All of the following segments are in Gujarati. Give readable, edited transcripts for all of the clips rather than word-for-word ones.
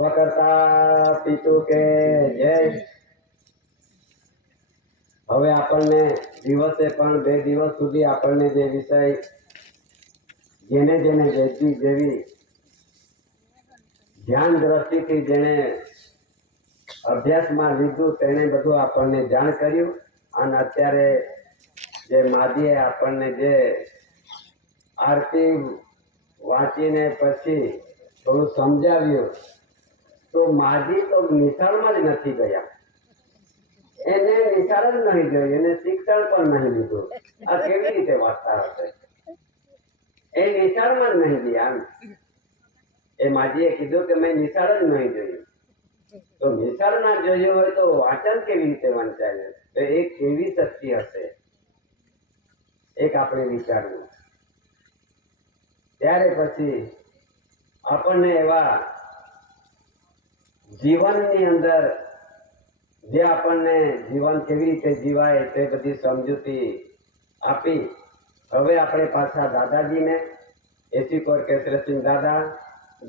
સ્વકર્તા પિતુ કે જય। હવે આપણને દિવસે પણ 2 દિવસ સુધી આપણને જે વિષય જેને જેને જેવી ધ્યાન દ્રષ્ટિથી જેને અભ્યાસમાં લીધું તેને બધું આપણને જાણ કર્યું। અને અત્યારે જે માજીએ આપણને જે આરતી વાંચીને પછી થોડું સમજાવ્યું, તો માજી તો નિશાળમાં જ નથી ગયા, એને નિશાળ જ નહીં જોઈ, એને શિક્ષણ પણ નહીં લીધું। આ કેવી રીતે વાંચતા હશે? એ નિશાળમાં જ નહીં ગયા। એ માજીએ કીધું કે મેં નિશાળ જ નહીં જોયું। તો નિશાળ ના જોયું હોય તો વાંચન કેવી રીતે વંચાય? તો એ કેવી શક્તિ હશે? એક આપણે વિચારવું। ત્યારે પછી આપણને એવા જીવનની અંદર જે આપણને જીવન કેવી રીતે જીવાય તે બધી સમજૂતી આપી। હવે આપણે પાછા દાદાજીને એસીકોર કેશરસિંહ દાદા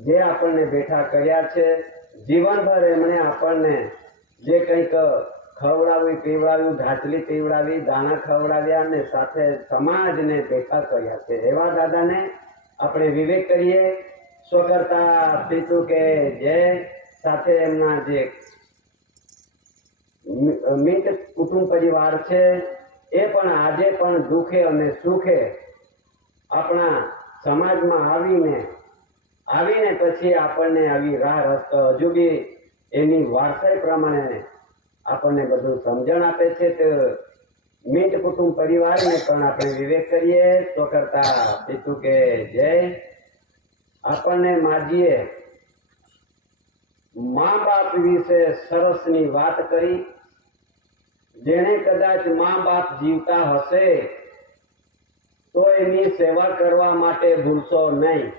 જે આપણને બેઠા કર્યા છે, જીવનભર એમણે આપણને જે કંઈક ખવડાવી પીવડાવ્યું, ઢાચલી પીવડાવી, દાણા ખવડાવ્યા અને સાથે સમાજને બેઠા કર્યા છે, એવા દાદાને આપણે વિવેક કરીએ। સ્વકર્તા પિતુ કે જય। સાથે એમના જે મિત કુટુંબ પરિવાર છે એ પણ આજે પણ દુઃખે અને સુખે આપણા સમાજમાં આવીને પછી આપણને આવી રાહ રસ્તો હજુ બી એની વારસાઈ પ્રમાણે આપણને બધું સમજણ આપે છે। તો મિત કુટુંબ પરિવારને પણ આપણે વિવેક કરીએ। સ્વકર્તા પિતુ કે જય। આપણને માજીએ મા બાપ વિશે સરસની વાત કરી। જેણે કદાચ મા બાપ જીવતા હશે તો એની સેવા કરવા માટે ભૂલશો નહીં।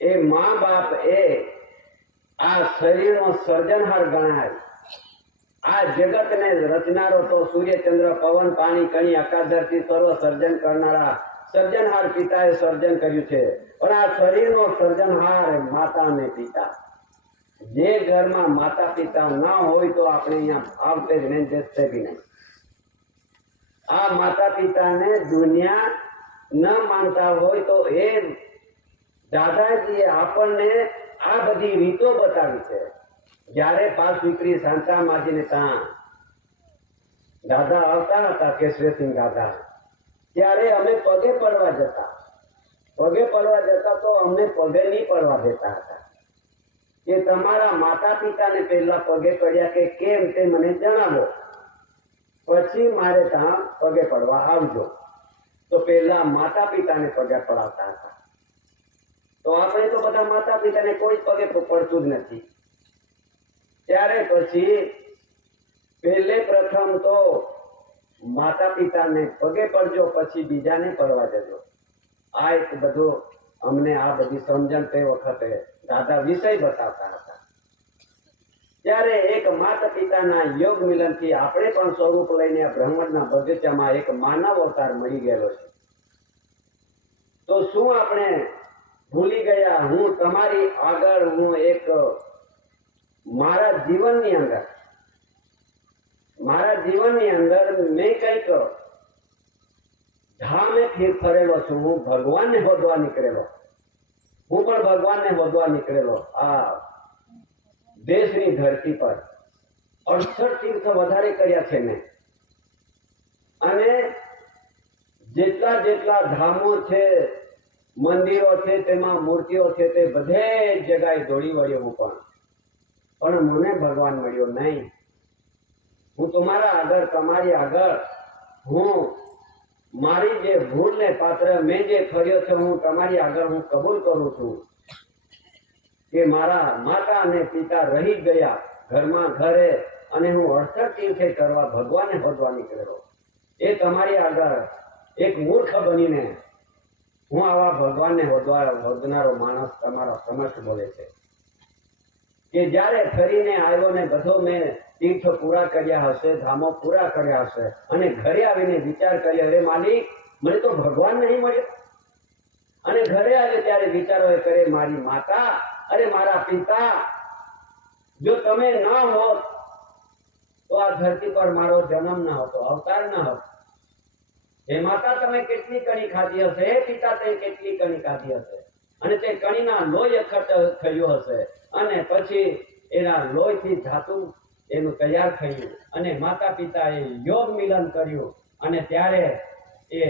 એ મા બાપ એ આ શરીરનો સર્જનહાર ગણાય। આ જગતને રચનારો તો સૂર્ય ચંદ્ર પવન પાણી કણી આકાશ ધરતી સર્વ સર્જન કરનારા સર્જનહાર પિતાએ સર્જન કર્યું છે। પણ આ શરીરનો સર્જનહાર માતા અને પિતા, જે ઘરમાં માતા પિતા ના હોય તો આપણે અહીંયા આવતે જ નહીં, દેખતે બી નહીં। આ માતા પિતાને દુનિયા ન માનતા હોય તો એ દાદાજીએ આપણને આ બધી રીતો બતાવી છે। જ્યારે પાસ દીકરી શાંતા માજીને ત્યાં દાદા આવતા હતા, કેશરસિંહ દાદા, ત્યારે અમે પગે પડવા જતા તો અમને પગે નહીં પડવા દેતા હતા કે તમારા માતા પિતાને પહેલા પગે પડ્યા કે કેમ તે મને જણાવો, પછી મારે ત્યાં પગે પડવા આવજો। તો પહેલા માતા પિતાને પગે પડાવતા હતા। તો આપણે તો બધા માતા પિતાને કોઈ પગે પડતું જ નથી। ત્યારે પછી પહેલે પ્રથમ તો માતા પિતાને પગે પડજો, પછી બીજાને પડવા જજો। આ એક બધું અમને આ બધી સમજણ તે વખતે દાદા વિષય બતાવતા હતા। ત્યારે એક માતા પિતાના યોગ મિલનથી આપણે પણ સ્વરૂપ લઈને બ્રહ્માંડના બગીચામાં એક માનવ અવતાર મળી ગયેલો છે। તો શું આપણે ભૂલી ગયા? હું તમારી આગળ એક મારા જીવનની અંદર મેં કંઈક ધામે ફરેલો છું। હું ભગવાનને શોધવા નીકળેલો, હું પણ ભગવાનને શોધવા નીકળેલો આ દેશની ધરતી પર 68 તીર્થ વધારે કર્યા છે મેં, અને જેટલા ધામો છે, મંદિરો છે, તેમાં મૂર્તિઓ છે, તે બધે જગ્યાએ દોડી વળ્યો હું, પણ મને ભગવાન મળ્યો નહીં। હું તમારી આગળ હું મારી જે ભૂલને પાત્ર મેં જે કર્યો છે, હું તમારી આગળ હું કબૂલ કરું છું કે મારા માતા અને પિતા રહી ગયા ઘરે, અને હું 68 તીર્થે કરવા ભગવાનને શોધવા નીકળેલો। એ તમારી આગળ એક મૂર્ખ બનીને હું આવા ભગવાનને શોધનારો માણસ તમારા સમક્ષ બોલે છે કે જ્યારે ફરીને આવ્યો ને બધો મેં તીર્થ પૂરા કર્યા હશે, ધામો પૂરા કર્યા હશે, અને ઘરે આવીને વિચાર કર્યો, અરે માલિક, મને તો ભગવાન નહીં મળ્યો। અને ઘરે આવે ત્યારે વિચારો એ કરે, મારી માતા, અરે મારા પિતા, જો તમે ના હોત તો આ ધરતી પર મારો જન્મ ના હતો, અવતાર ના હતો. હે માતા, તમે કેટલી કણી ખાધી હશે, હે પિતા, તે કેટલી કણી ખાધી હશે, અને તે કણીના લોહી એકઠ થયું હશે, અને પછી એના લોહીથી ધાતુ એનું તૈયાર થયું, અને માતા પિતાએ યોગ મિલન કર્યું, અને ત્યારે એ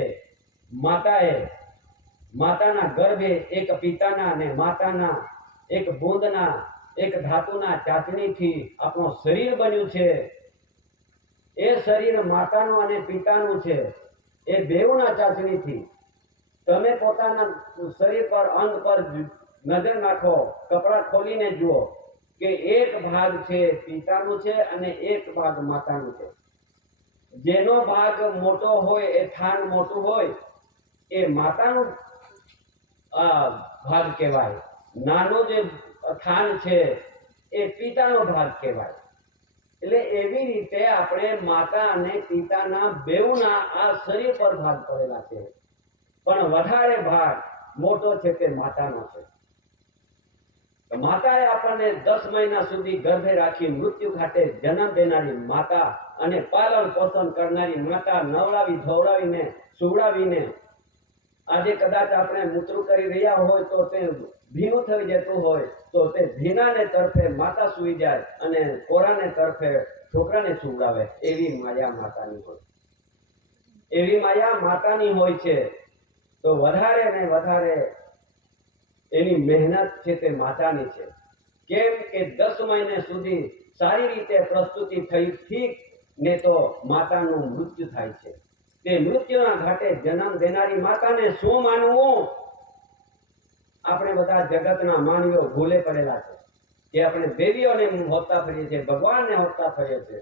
માતાના ગર્ભે એક પિતાના અને માતાના એક બુંદના એક ધાતુના ચાચણીથી આપણું શરીર બન્યું છે. એ શરીર માતાનું અને પિતાનું છે. એ બેઉના ચાચણીથી તમે પોતાના શરીર પર, અંગ પર નજર નાખો, કપડા ખોલીને જુઓ કે એક ભાગ છે પિતાનું છે અને એક ભાગ માતાનું છે. જેનો ભાગ મોટો હોય, એ થાન મોટું હોય, એ માતાનું ભાગ કહેવાય. નાનો જે થાન છે એ પિતાનો ભાગ કહેવાય. એટલે એવી રીતે આપણે માતા અને પિતાના બેઉના આ શરીર પર ભાગ પડેલા છે, પણ વધારે ભાગ મોટો છે તે માતાનો છે. માતાએ આપણને 10 મહિના સુધી ગર્ભે રાખી મૃત્યુ ઘાટે જન્મ દેનારી માતા, અને પાલન પોષણ કરનારી માતા, નવડાવી ધોવડાવીને સુવડાવીને, આજે કદાચ આપણે મૂતરું કરી રહ્યા હોય તો તે ભીનું થઈ જતું હોય તો તે ભીનાને તરફે માતા સૂઈ જાય અને કોરાને તરફે છોકરાને સુવડાવે. એવી માયા માતાની હોય, એવી માયા માતાની હોય છે. તો વધારે ને વધારે એની મહેનત છે તે માતાની છે. કેમ કે 10 મહિને સુધી સારી રીતે પ્રસ્તુતિ થઈ ઠીક, ને તો માતાનું મૃત્યુ થાય છે. તે મૃત્યુના ઘાટે જન્મ દેનારી માતાને શું માનવું? આપણે બધા જગતના માનવીઓ ભૂલે પડેલા છે કે આપણે દેવીઓને હોતા ફરીએ છીએ, ભગવાનને હોતા ફરીએ છીએ,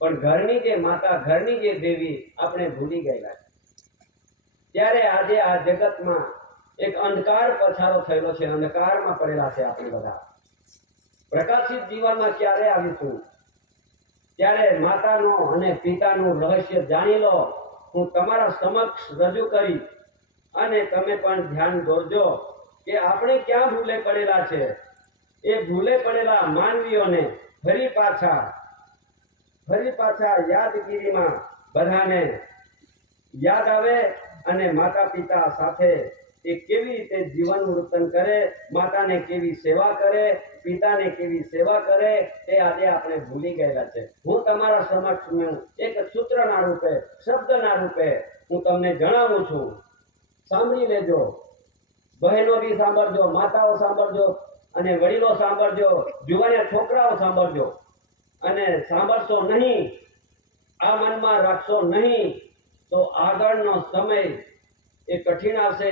પણ ઘરની જે માતા, ઘરની જે દેવી આપણે ભૂલી ગયેલા છે. ત્યારે આજે આ જગતમાં એક અંધકાર પછારો થયેલો છે, અંધકારમાં પડેલા છે આપણે બધા. પ્રકાશિત જીવનમાં ક્યારે આવીશું? ત્યારે માતાનો અને પિતાનું રહસ્ય જાણી લો. હું તમારા સમક્ષ રજૂ કરી, અને તમે પણ ધ્યાન દોરજો કે આપણે ક્યાં ભૂલે પડેલા છે. એ ભૂલે પડેલા માનવીઓને ફરી પાછા યાદગીરીમાં બધાને યાદ આવે, અને માતા પિતા સાથે એ કેવી રીતે જીવન વૃત્તન કરે, માતાને કેવી સેવા કરે, પિતાને કેવી સેવા કરે, તે આજે આપણે ભૂલી ગયેલા છે. હું તમારા સમક્ષ એક સૂત્રના રૂપે, શબ્દના રૂપે હું તમને જણાવું છું. સાંભળી લેજો. બહેનો બી સાંભળજો, માતાઓ સાંભળજો, અને વડીલો સાંભળજો, જુવાનિયા છોકરાઓ સાંભળજો. અને સાંભળશો નહીં, આ મનમાં રાખશો નહીં, તો આગળનો સમય એ કઠિન આવશે.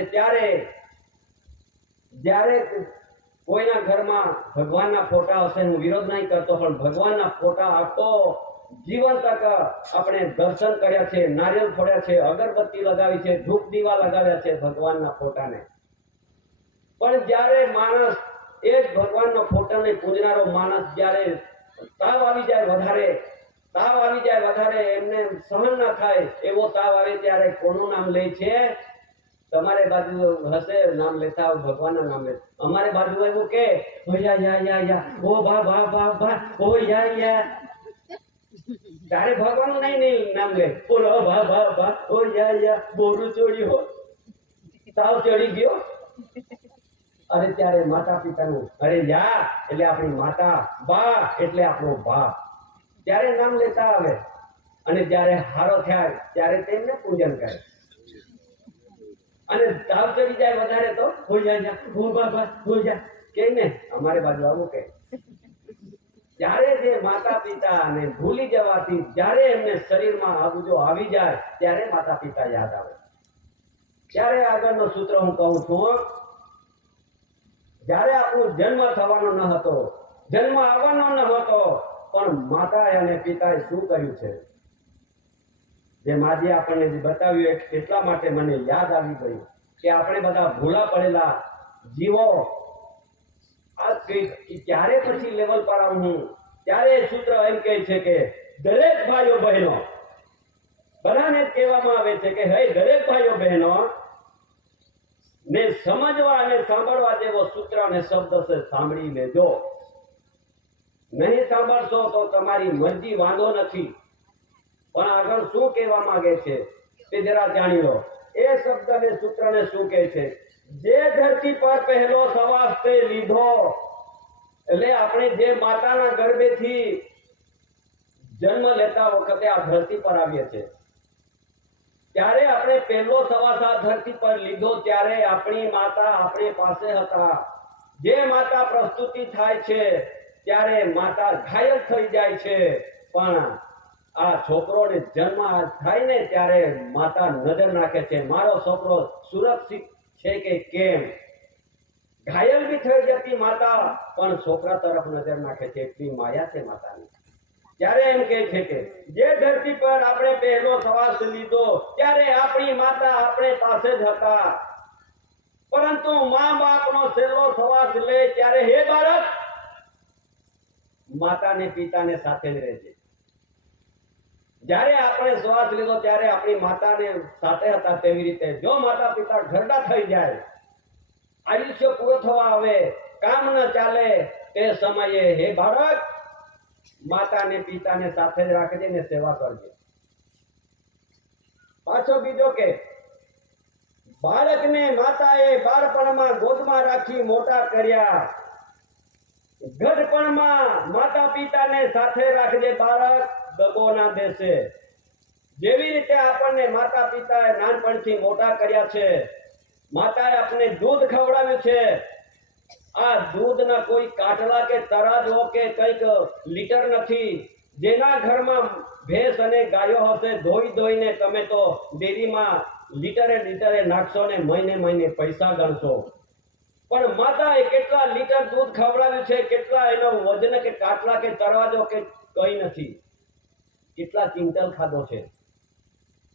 જ્યારે કોઈના ઘરમાં ભગવાનના ફોટા હશે, હું વિરોધ નહીં કરતો, પણ ભગવાનના ફોટા આખો જીવન તક આપણે દર્શન કર્યા છે, નારિયેળ ફોડ્યા છે, અગરબત્તી લગાવી છે, ધૂપ દીવા લગાવ્યા છે ભગવાનના ફોટાને. પણ જ્યારે માણસ એ જ ભગવાનનો ફોટાને પૂજનારો માણસ જ્યારે તાવ આવી જાય વધારે, એમને સહન ના થાય એવો તાવ આવે, ત્યારે કોનું નામ લે છે? તમારે બાજુ હશે નામ લેતા, ભગવાનના નામ લે. અમારે બાજુ એવું કે ઓ યા ઓ ભા ઓ યા. ત્યારે ભગવાનનું નહીં નામ લે. બોલો ભા ઓ યા બોરું ચોડ્યો, તાવ ચડી ગયો. અરે ત્યારે માતા પિતાનું, અરે યા એટલે આપણી માતા, બા એટલે આપણો બાપ, ત્યારે નામ લેતા આવે. અને જ્યારે હારો થાય ત્યારે તેમને પૂજન કરે. અને તાવ ચડી જાય વધારે તો હો યા હો બાબા હો યા કે ને, અમારે બાજુ આવું કે. ત્યારે જે માતા પિતા ને ભૂલી જવાથી, જ્યારે એમને શરીરમાં આબુજો આવી જાય, ત્યારે માતા પિતા યાદ આવે. ત્યારે આગળનો સૂત્ર હું કહું છું. જ્યારે આપણો જન્મ થવાનો ન હતો, જન્મ આવવાનો ન હતો, પણ માતાએ અને પિતાએ શું કર્યું છે? જેમ આજે આપણને બતાવ્યું, એટલા માટે મને યાદ આવી ગયું કે આપણે બધા ભૂલા પડેલા જીવો. આ ક્યારે પછી લેવલ પર આવું? ત્યારે સૂત્ર એમ કહે છે કે દરેક ભાઈઓ બહેનો, બધાને કહેવામાં આવે છે કે હે દરેક ભાઈઓ બહેનો, ને સમજવા અને સાંભળવા જેવો સૂત્ર અને શબ્દ છે, સાંભળી લેજો. નહીં સાંભળશો તો તમારી મરજી, વાંધો નથી. પણ આગળ શું કહેવા માંગે છે તે જરા જાણી લો. એ શબ્દ અને સૂત્રને શું કહે છે? જે ધરતી પર પહેલો શ્વાસ તે લીધો, એટલે આપણે જે માતાના ગર્ભેથી જન્મ લેતા વખતે આ ધરતી પર આવીએ છીએ, ત્યારે આપણે પહેલો શ્વાસ આ ધરતી પર લીધો ત્યારે આપણી માતા આપણી પાસે હતા. જે માતા પ્રસ્તુતિ થાય છે ત્યારે માતા ઘાયલ થઈ જાય છે, પણ આ છોકરોને જન્મ થાય ને ત્યારે માતા નજર નાખે છે, મારો છોકરો સુરક્ષિત છે કે કેમ. ઘાયલ બી થઈ જતી માતા પણ છોકરા તરફ નજર નાખે છે, એટલી માયા છે માતાની. ત્યારે એમ કહે છે કે જે ધરતી પર આપણે પહેલો શ્વાસ લીધો ત્યારે આપણી માતા આપણે પાસે જ હતા, પરંતુ મા બાપનો છેલ્લો શ્વાસ લે ત્યારે હે બાળક, માતાને પિતાને સાથે જ રહેજે. જ્યારે આપણે શ્વાસ લીધો ત્યારે આપણી માતાને સાથે હતા, તેવી રીતે જો માતા પિતા ઘરડા થઈ જાય, આયુષ્ય પૂરો થવા આવે, કામ ન ચાલે, તે સમયે હે બાળક, માતાને પિતાને સાથે જ રાખજે ને સેવા કરજે. પાછો બીજો કે બાળકને માતાએ બાળપણમાં ગોદમાં રાખી મોટા કર્યા, ગઢપણમાં માતા પિતાને સાથે રાખજે બાળક, દગો ના દેશે. જેવી રીતે આપણને માતા પિતાએ નાનપણથી મોટા કર્યા છે, માતાએ આપણને દૂધ ખવડાવ્યું છે, આ દૂધના કોઈ કાટલા કે તરાજુ કે કઈક લીટર નથી. જેના ઘરમાં ભેંસ અને ગાયો હશે, ધોઈ ધોઈને તમે તો ડેરીમાં લીટરે નાખશો ને મહિને પૈસા ગણશો, પણ માતાએ કેટલા લીટર દૂધ ખવડાવ્યું છે, કેટલા એનો વજન કે કાટલા કે તરાજો કે કઈ નથી, કેટલા ક્વિન્ટલ ખાધો છે.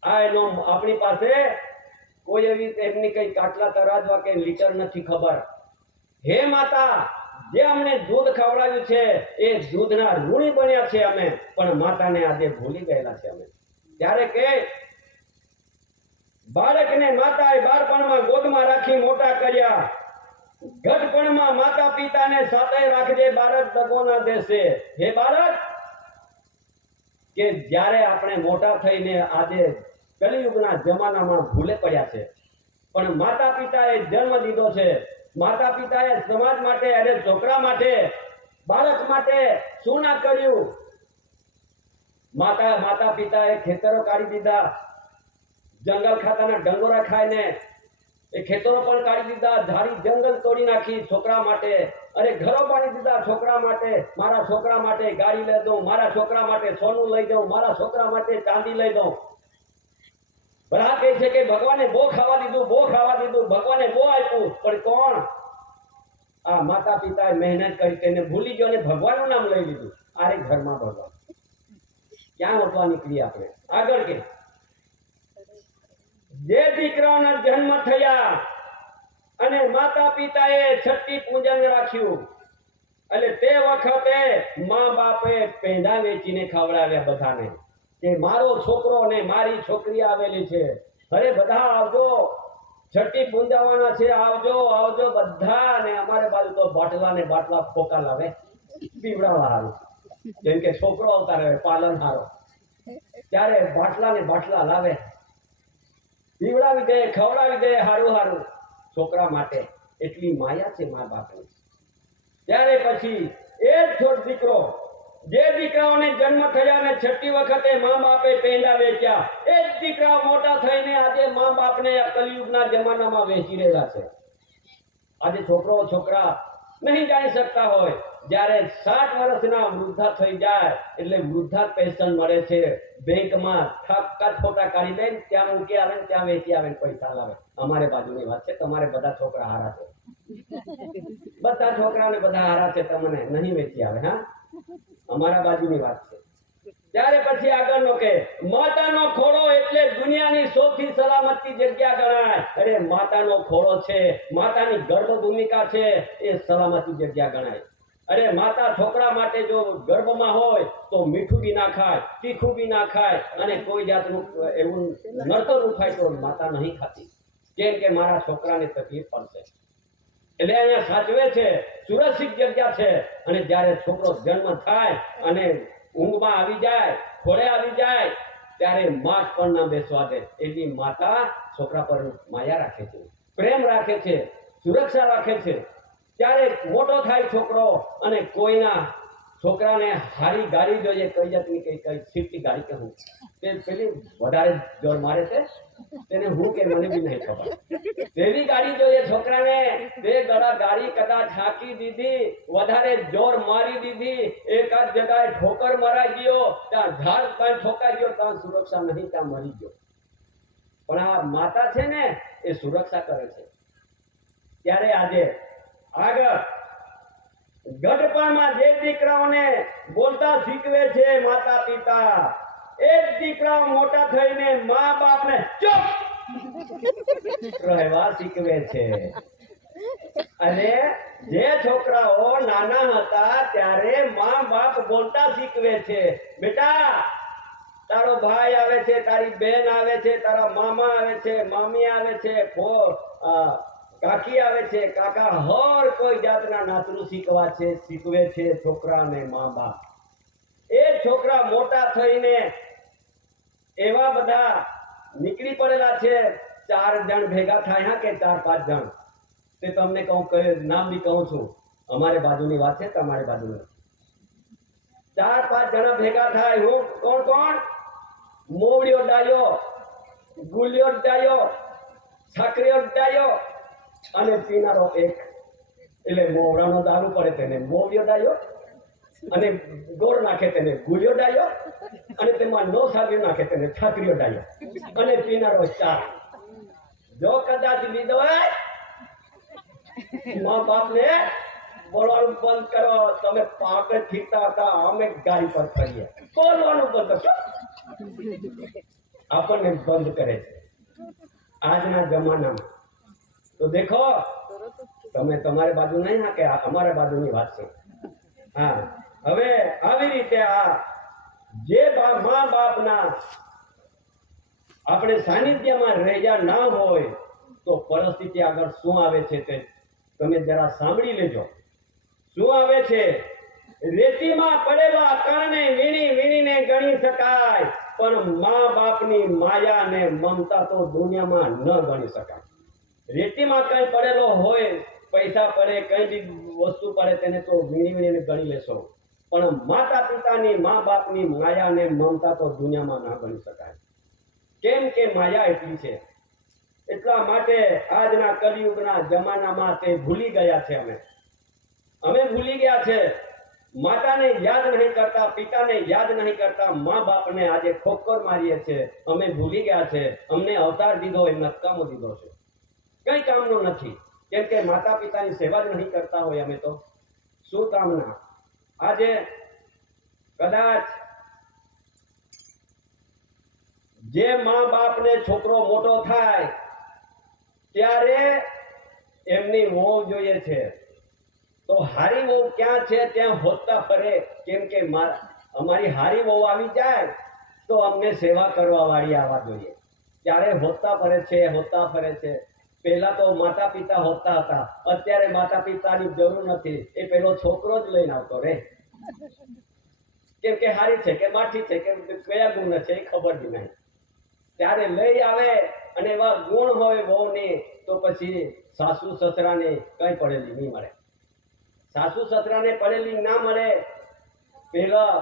આ એનો આપણી પાસે કોઈ એવી એમની કઈ કાટલા તરાજવા કે લીટર નથી ખબર. હે માતા, જે અમને દૂધ ખવડાવ્યું છે એ દૂધના ઋણી બન્યા છે અમે, પણ માતાને આજે ભૂલી ગયેલા છે અમે. ત્યારે કે બાળકને માતાએ બાળપણમાં ગોદમાં રાખી મોટા કર્યા, ગઢપણમાં માતા પિતાને સાથે રાખજે બાળક, દગો ના દેશે. હે બાળક, કે જ્યારે આપણે મોટા થઈને આજે કલિયુગના જમાનામાં ભૂલે પડ્યા છે, પણ માતા પિતાએ જન્મ લીધો છે, માતા પિતાએ સમાજ માટે, અરે છોકરા માટે, બાળક માટે શું ના કર્યું. માતા પિતાએ ખેતરો કાઢી દીધા, જંગલ ખાતાના ડંગોરા ખાઈને એ ખેતરો પણ કાઢી દીધા, ઝાડી જંગલ તોડી નાખી છોકરા માટે, અરે ઘરો બાંધી દીધા છોકરા માટે. મારા છોકરા માટે ગાડી લઈ દઉં, મારા છોકરા માટે સોનું લઈ દઉં, મારા છોકરા માટે ચાંદી લઈ દઉં. બધા કહે છે કે ભગવાને બહુ ખાવા દીધું, ભગવાને બહુ આપ્યું, પણ કોણ? આ માતા પિતાએ મહેનત કરી તેને ભૂલી ગયો અને ભગવાનનું નામ લઈ લીધું. આરે ઘરમાં ભગવાન ક્યાં હોતવા નીકળી આપણે. આગળ કે જે દીકરાઓના જન્મ થયા અને માતા પિતાએ છઠ્ઠી પૂજન રાખ્યું, એટલે તે વખતે મા બાપે પેંડા વેચીને ખવડાવ્યા બધાને, કે મારો છોકરો ને મારી છોકરી આવેલી છે, અરે બધા આવજો, છઠ્ઠી પૂંજાવાના છે, આવજો બધા. ને અમારે બાજુ તો બાટલા ફોકા લાવે પીવડાવવા હારું, જેમ કે છોકરો આવતા રહે પાલન હારો, ત્યારે બાટલા લાવે, પીવડાવી દે, ખવડાવી દે, હારું છોકરા માટે. એટલી માયા છે મા બાપની. ત્યારે પછી એ જ દીકરો, જે દીકરાઓને જન્મ થયા ને છઠ્ઠી વખતે મા બાપે પેંડા વેચ્યા, એ જ દીકરા મોટા થઈને આજે મા બાપને કલિયુગના જમાનામાં વેચી રહ્યા છે. આજે છોકરા નહીં જાણી શકતા હોય, જ્યારે 60 વર્ષના વૃદ્ધા થઈ જાય એટલે વૃદ્ધા પેન્શન મળે છે, બેંકમાં ખોટા કાઢી દે, ત્યાં મૂકી આવે ને ત્યાં વેચી આવે, પૈસા લાવે. અમારે બાજુની વાત છે, તમારે બધા છોકરા હારા છે, બધા છોકરાઓને બધા હારા છે, તમને નહીં વેચી આવે. હા, અમારા બાજુની વાત છે. ત્યારે પછી આગળનો કે માતાનો ખોળો એટલે દુનિયાની સૌથી સલામતી જગ્યા ગણાય. અરે માતાનો ખોળો છે, માતાની ગર્ભ ભૂમિકા છે, એ સલામતી જગ્યા ગણાય. અરે માતા છોકરા માટે જો ગર્ભમાં હોય તો મીઠું બી ના ખાય, તીખું બી ના ખાય, અને કોઈ જાતનું એવું નડતર ઉઠાય તો માતા નહીં ખાતી. કેમ કે મારા છોકરાને તકલીફ પડશે. એટલે અહીંયા સાચવે છે, સુરક્ષિત જગ્યા છે. અને જ્યારે છોકરો જન્મ થાય અને ઊંઘમાં આવી જાય, ખોળે આવી જાય, ત્યારે માસ પણ ના બેસવા દે. એટલી માતા છોકરા પર માયા રાખે છે, પ્રેમ રાખે છે, સુરક્ષા રાખે છે. ત્યારે મોટો થાય છોકરો અને કોઈના છોકરાને હારી ગાડી જોઈએ, કઈ જાતની કઈ શીખતી ગાડી કહું તે પેલી વધારે જોર મારે છે તેને હું કે મને બી નહીં ખબર. તેવી ગાડી જોઈએ છોકરાને, તે ગાડી કદાચ હાંકી દીધી, વધારે જોર મારી દીધી, એકાદ જગ્યાએ ઠોકર મરાઈ ગયો, ત્યાં ઝાડ ત્યાં ઠોકાઈ ગયો, ત્યાં સુરક્ષા નહીં, ત્યાં મરી ગયો. પણ આ માતા છે ને એ સુરક્ષા કરે છે. ત્યારે આજે આગળ ગઢપણમાં જે દીકરાઓને બોલતા શીખવે છે માતા પિતા, એ જ દીકરાઓ મોટા થઈને મા બાપને ચૂપ રહેવા શીખવે છે. અને જે છોકરાઓ નાના હતા ત્યારે મા બાપ બોલતા શીખવે છે, બેટા તારો ભાઈ આવે છે, તારી બેન આવે છે, તારા મામા આવે છે, મામી આવે છે, કાકી આવે છે, કાકા, હર કોઈ જાતના નાતરું શીખવે છે છોકરાને મા બાપ. એ છોકરા મોટા થઈને એવા બધા નીકળી પડેલા છે. 4 જણ ભેગા થાય, હા કે 4-5 જણ, તે તમને કહું, નામ બી કહું છું. અમારે બાજુની વાત છે, તમારી બાજુની. 4-5 જણા ભેગા થાય. હું કોણ કોણ? મોવડિયો ડાયો, ગુલિયો ડાયો, છાકરીઓ ડાયો અને પીનારો એક. એટલે મોવડાનો દારૂ પડે તેને મોવડિયો ડાયો, અને ગોળ નાખે તેને ગુલિયો ડાયો, અને તેમાં નો સાગ્યો નાખે તેને છાકરીઓ ડાયો, અને પીનારો 4. જો કદાચ લીધો હોય મા બાપને બોલવાનું બંધ કરો, તમે પાકે ઠીકતા હતા, અમે ગાડી પર ફરીએ, બોલવાનું બંધ કરો. આપણને બંધ કરે છે આજના જમાનામાં. તો દેખો, તમે તમારી બાજુ નહીં, હા કે અમારા બાજુની વાત છે. હા, હવે આવી રીતે આ જે મા બાપના આપણે સાનિધ્યમાં રહ્યા ના હોય તો પરિસ્થિતિ આગળ શું આવે છે તે તમે જરા સાંભળી લેજો. શું આવે છે? રેતીમાં પડેલા કણને વીણીને ગણી શકાય, પણ મા બાપની માયા ને મમતા તો દુનિયામાં ન ગણી શકાય. રેતીમાં કઈ પડેલો હોય, પૈસા પડે, કઈ બી વસ્તુ પડે, તેને તો વીણીને ગણી લેશો, પણ માતા પિતાની, મા બાપની માયા ને મમતા તો દુનિયામાં ના ગણી શકાય. કેમ કે માયા એટલી છે. એટલા માટે આજના કલિયુગના જમાનામાં તે ભૂલી ગયા છે. અમે ભૂલી ગયા છે. માતાને યાદ નહીં કરતા, પિતાને યાદ નહીં કરતા, મા બાપને આજે ઠોકર મારીએ છે. અમે ભૂલી ગયા છે. અમને અવતાર દીધો એ નકામો દીધો છે, કઈ કામનો નથી. કેમ કે માતા પિતાની સેવા જ નહીં કરતા હોય અમે તો શું કામના. આજે કદાચ જે મા બાપને છોકરો મોટો થાય ત્યારે એમની વહુ જોઈએ છે, તો હારી વહુ ક્યાં છે ત્યાં હોતા ફરે. કેમ કે અમારી હારી વહુ આવી જાય તો અમને સેવા કરવા વાળી આવવા જોઈએ. ત્યારે હોતા ફરે છે. પહેલા તો માતા પિતા હોતા હતા, અત્યારે માતા પિતાની જરૂર નથી. એ પેલો છોકરો જ લઈને આવતો રે. કેમ કે હારી છે કે માઠી છે કે કયા ગુણ છે એ ખબર બી નહીં. ત્યારે લઈ આવે, અને એવા ગુણ હોય વહુની તો પછી સાસુ સસરાને કઈ પડેલી નહીં મળે. સાસુ સસરાને પડેલી ના મળે.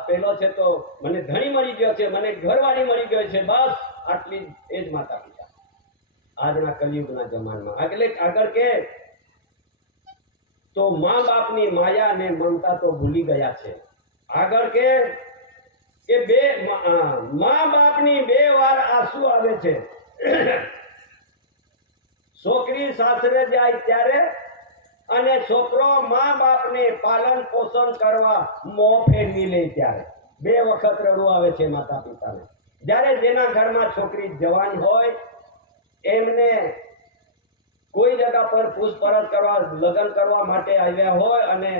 પેલો છે તો મને ધણી મળી ગયો છે, મને ઘરવાળી મળી ગયો છે, બસ આટલી એ જ માતા પિતા આજના કલિયુગના જમાનામાં. આગળ કે તો મા બાપની માયા ને મમતા તો ભૂલી ગયા છે. આગળ કે મા બાપની 2 વાર આંસુ આવે છે. છોકરી સાસરે જાય ત્યારે અને છોકરો મા બાપને પાલન પોષણ કરવા મોં ફેરવી લે ત્યારે 2 વખત રડવું આવે છે માતા પિતાને. જ્યારે જેના ઘરમાં છોકરી જવાન હોય એમને કોઈ જગ્યા પર પૂછપરછ કરવા, લગ્ન કરવા માટે આવ્યા હોય અને